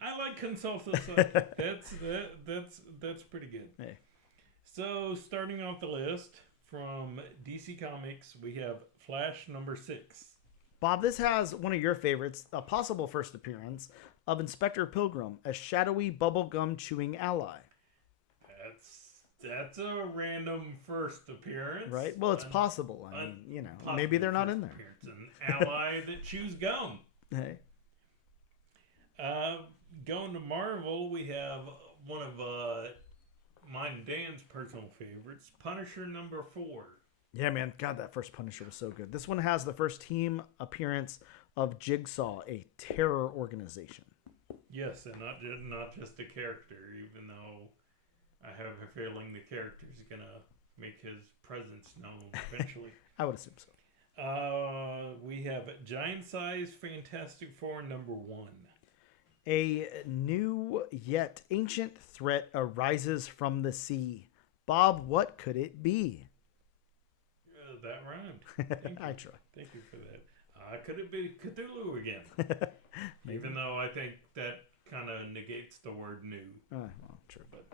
I like consult a psychic. That's pretty good. Hey. So starting off the list from DC Comics, we have Flash number 6. Bob, this has one of your favorites, a possible first appearance of Inspector Pilgrim, a shadowy bubblegum chewing ally. That's a random first appearance. Right? Well, it's possible. I mean, maybe they're not in there. An ally that chews gum. Hey. Going to Marvel, we have one of mine and Dan's personal favorites, Punisher number 4. Yeah, man. God, that first Punisher was so good. This one has the first team appearance of Jigsaw, a terror organization. Yes, and not just a character, even though I have a feeling the character is going to make his presence known eventually. I would assume so. We have Giant Size Fantastic Four number 1. A new yet ancient threat arises from the sea. Bob, what could it be? That rhymed. I try. Thank you for that. Could it be Cthulhu again? Even though I think that kind of negates the word new. Well, true, but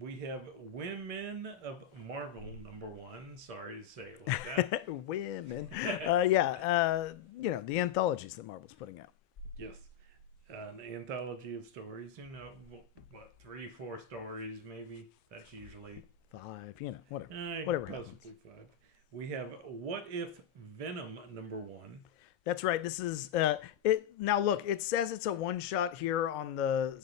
we have Women of Marvel number 1. Sorry to say it like that. Women. The anthologies that Marvel's putting out. Yes. An anthology of stories. 3-4 stories maybe. That's usually 5, whatever happens. Possibly 5. We have What If Venom number 1. That's right. This is it. Now look, it says it's a one-shot here on the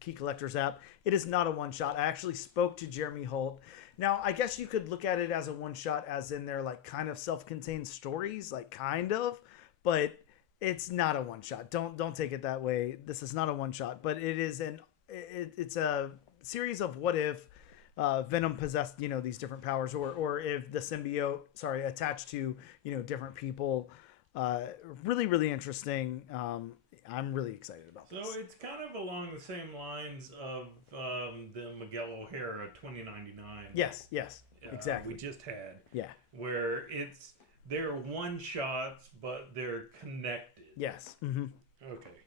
Key Collectors app. It is not a one-shot. I actually spoke to Jeremy Holt. Now, I guess you could look at it as a one-shot, as in they're like kind of self-contained stories, like kind of, but it's not a one-shot. Don't take it that way. This is not a one-shot, but it is it's a series of what if Venom possessed, these different powers, or if the symbiote, attached to, different people. Really, really interesting. I'm really excited about this. So it's kind of along the same lines of the Miguel O'Hara 2099. Yes, exactly. We just had. Yeah. Where they're one shots, but they're connected. Yes. Mm-hmm. Okay.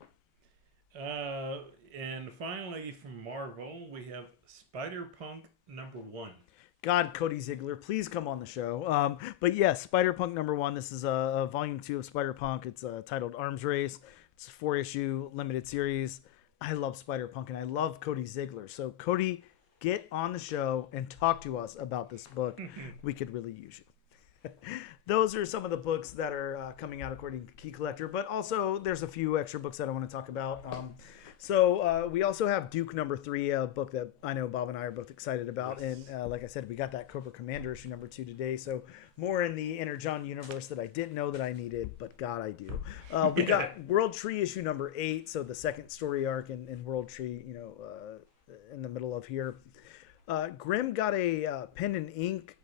And finally, from Marvel, we have Spider-Punk number 1. God, Cody Ziegler, please come on the show. But yes, Spider-Punk number 1. This is a volume 2 of Spider-Punk. It's titled Arms Race. It's a 4-issue limited series. I love Spider-Punk and I love Cody Ziegler. So Cody, get on the show and talk to us about this book. We could really use you. Those are some of the books that are coming out according to Key Collector, but also there's a few extra books that I want to talk about. So we also have Duke number 3, a book that I know Bob and I are both excited about. Yes. And like I said, we got that Cobra Commander issue number 2 today. So more in the Inner John universe that I didn't know that I needed, but God, I do. We got World Tree issue number 8. So the second story arc in World Tree, in the middle of here. Grimm got a pen and ink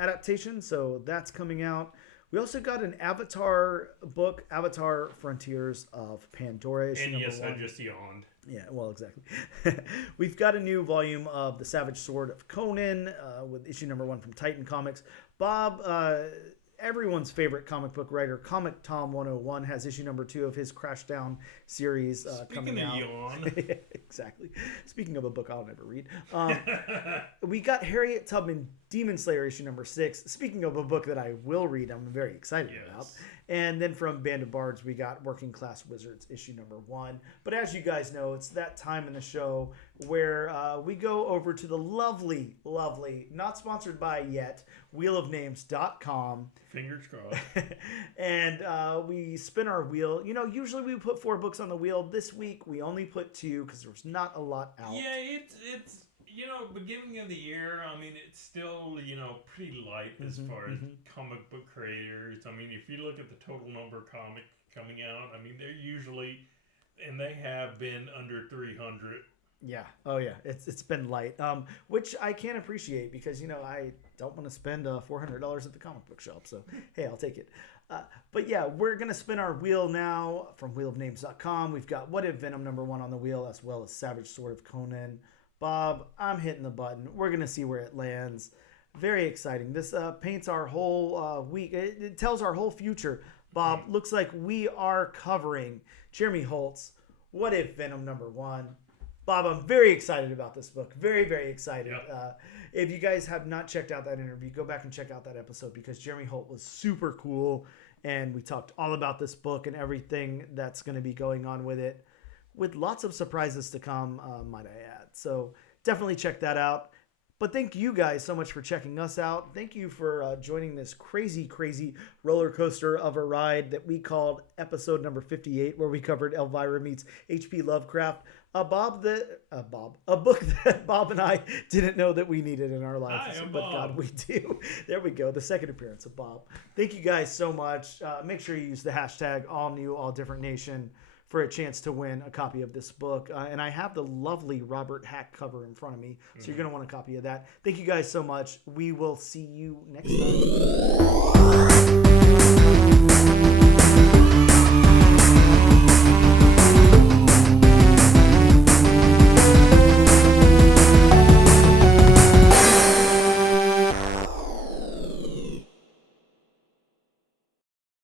adaptation, so that's coming out. We also got an Avatar book, Avatar Frontiers of Pandora. And yes, 1. I just yawned. Yeah, well, exactly. We've got a new volume of The Savage Sword of Conan with issue number 1 from Titan Comics. Bob, everyone's favorite comic book writer, Comic Tom 101, has issue number 2 of his Crashdown series coming out. Speaking of yawn. Exactly. Speaking of a book I'll never read. We got Harriet Tubman Demon Slayer issue number 6. Speaking of a book that I will read, I'm very excited about. And then from Band of Bards, we got Working Class Wizards issue number 1. But as you guys know, it's that time in the show where we go over to the lovely, not sponsored by yet, wheelofnames.com. Fingers crossed. And we spin our wheel. Usually we put 4 books on the wheel. This week we only put 2 because there's not a lot out. Yeah, it's beginning of the year. I mean, it's still pretty light as far as comic book creators. I mean, if you look at the total number of comics coming out, I mean, they're usually, and they have been under 300. Yeah. Oh yeah. It's been light. Which I can appreciate because I don't want to spend $400 at the comic book shop. So hey, I'll take it. But yeah, we're gonna spin our wheel now from wheelofnames.com. We've got What If Venom #1 on the wheel, as well as Savage Sword of Conan. Bob, I'm hitting the button. We're gonna see where it lands. Very exciting. This paints our whole week. It tells our whole future. Bob, looks like we are covering Jeremy Holt's What If Venom #1. Bob, I'm very excited about this book. Very, very excited. Yep. If you guys have not checked out that interview, go back and check out that episode because Jeremy Holt was super cool. And we talked all about this book and everything that's going to be going on with it, with lots of surprises to come, might I add. So definitely check that out. But thank you guys so much for checking us out. Thank you for joining this crazy, crazy roller coaster of a ride that we called episode number 58, where we covered Elvira meets HP Lovecraft. A book that Bob and I didn't know that we needed in our lives, but Bob. God, we do. There we go, the second appearance of Bob. Thank you guys so much. Make sure you use the hashtag #AllNewAllDifferentNation for a chance to win a copy of this book. And I have the lovely Robert Hack cover in front of me, so you're going to want a copy of that. Thank you guys so much. We will see you next time.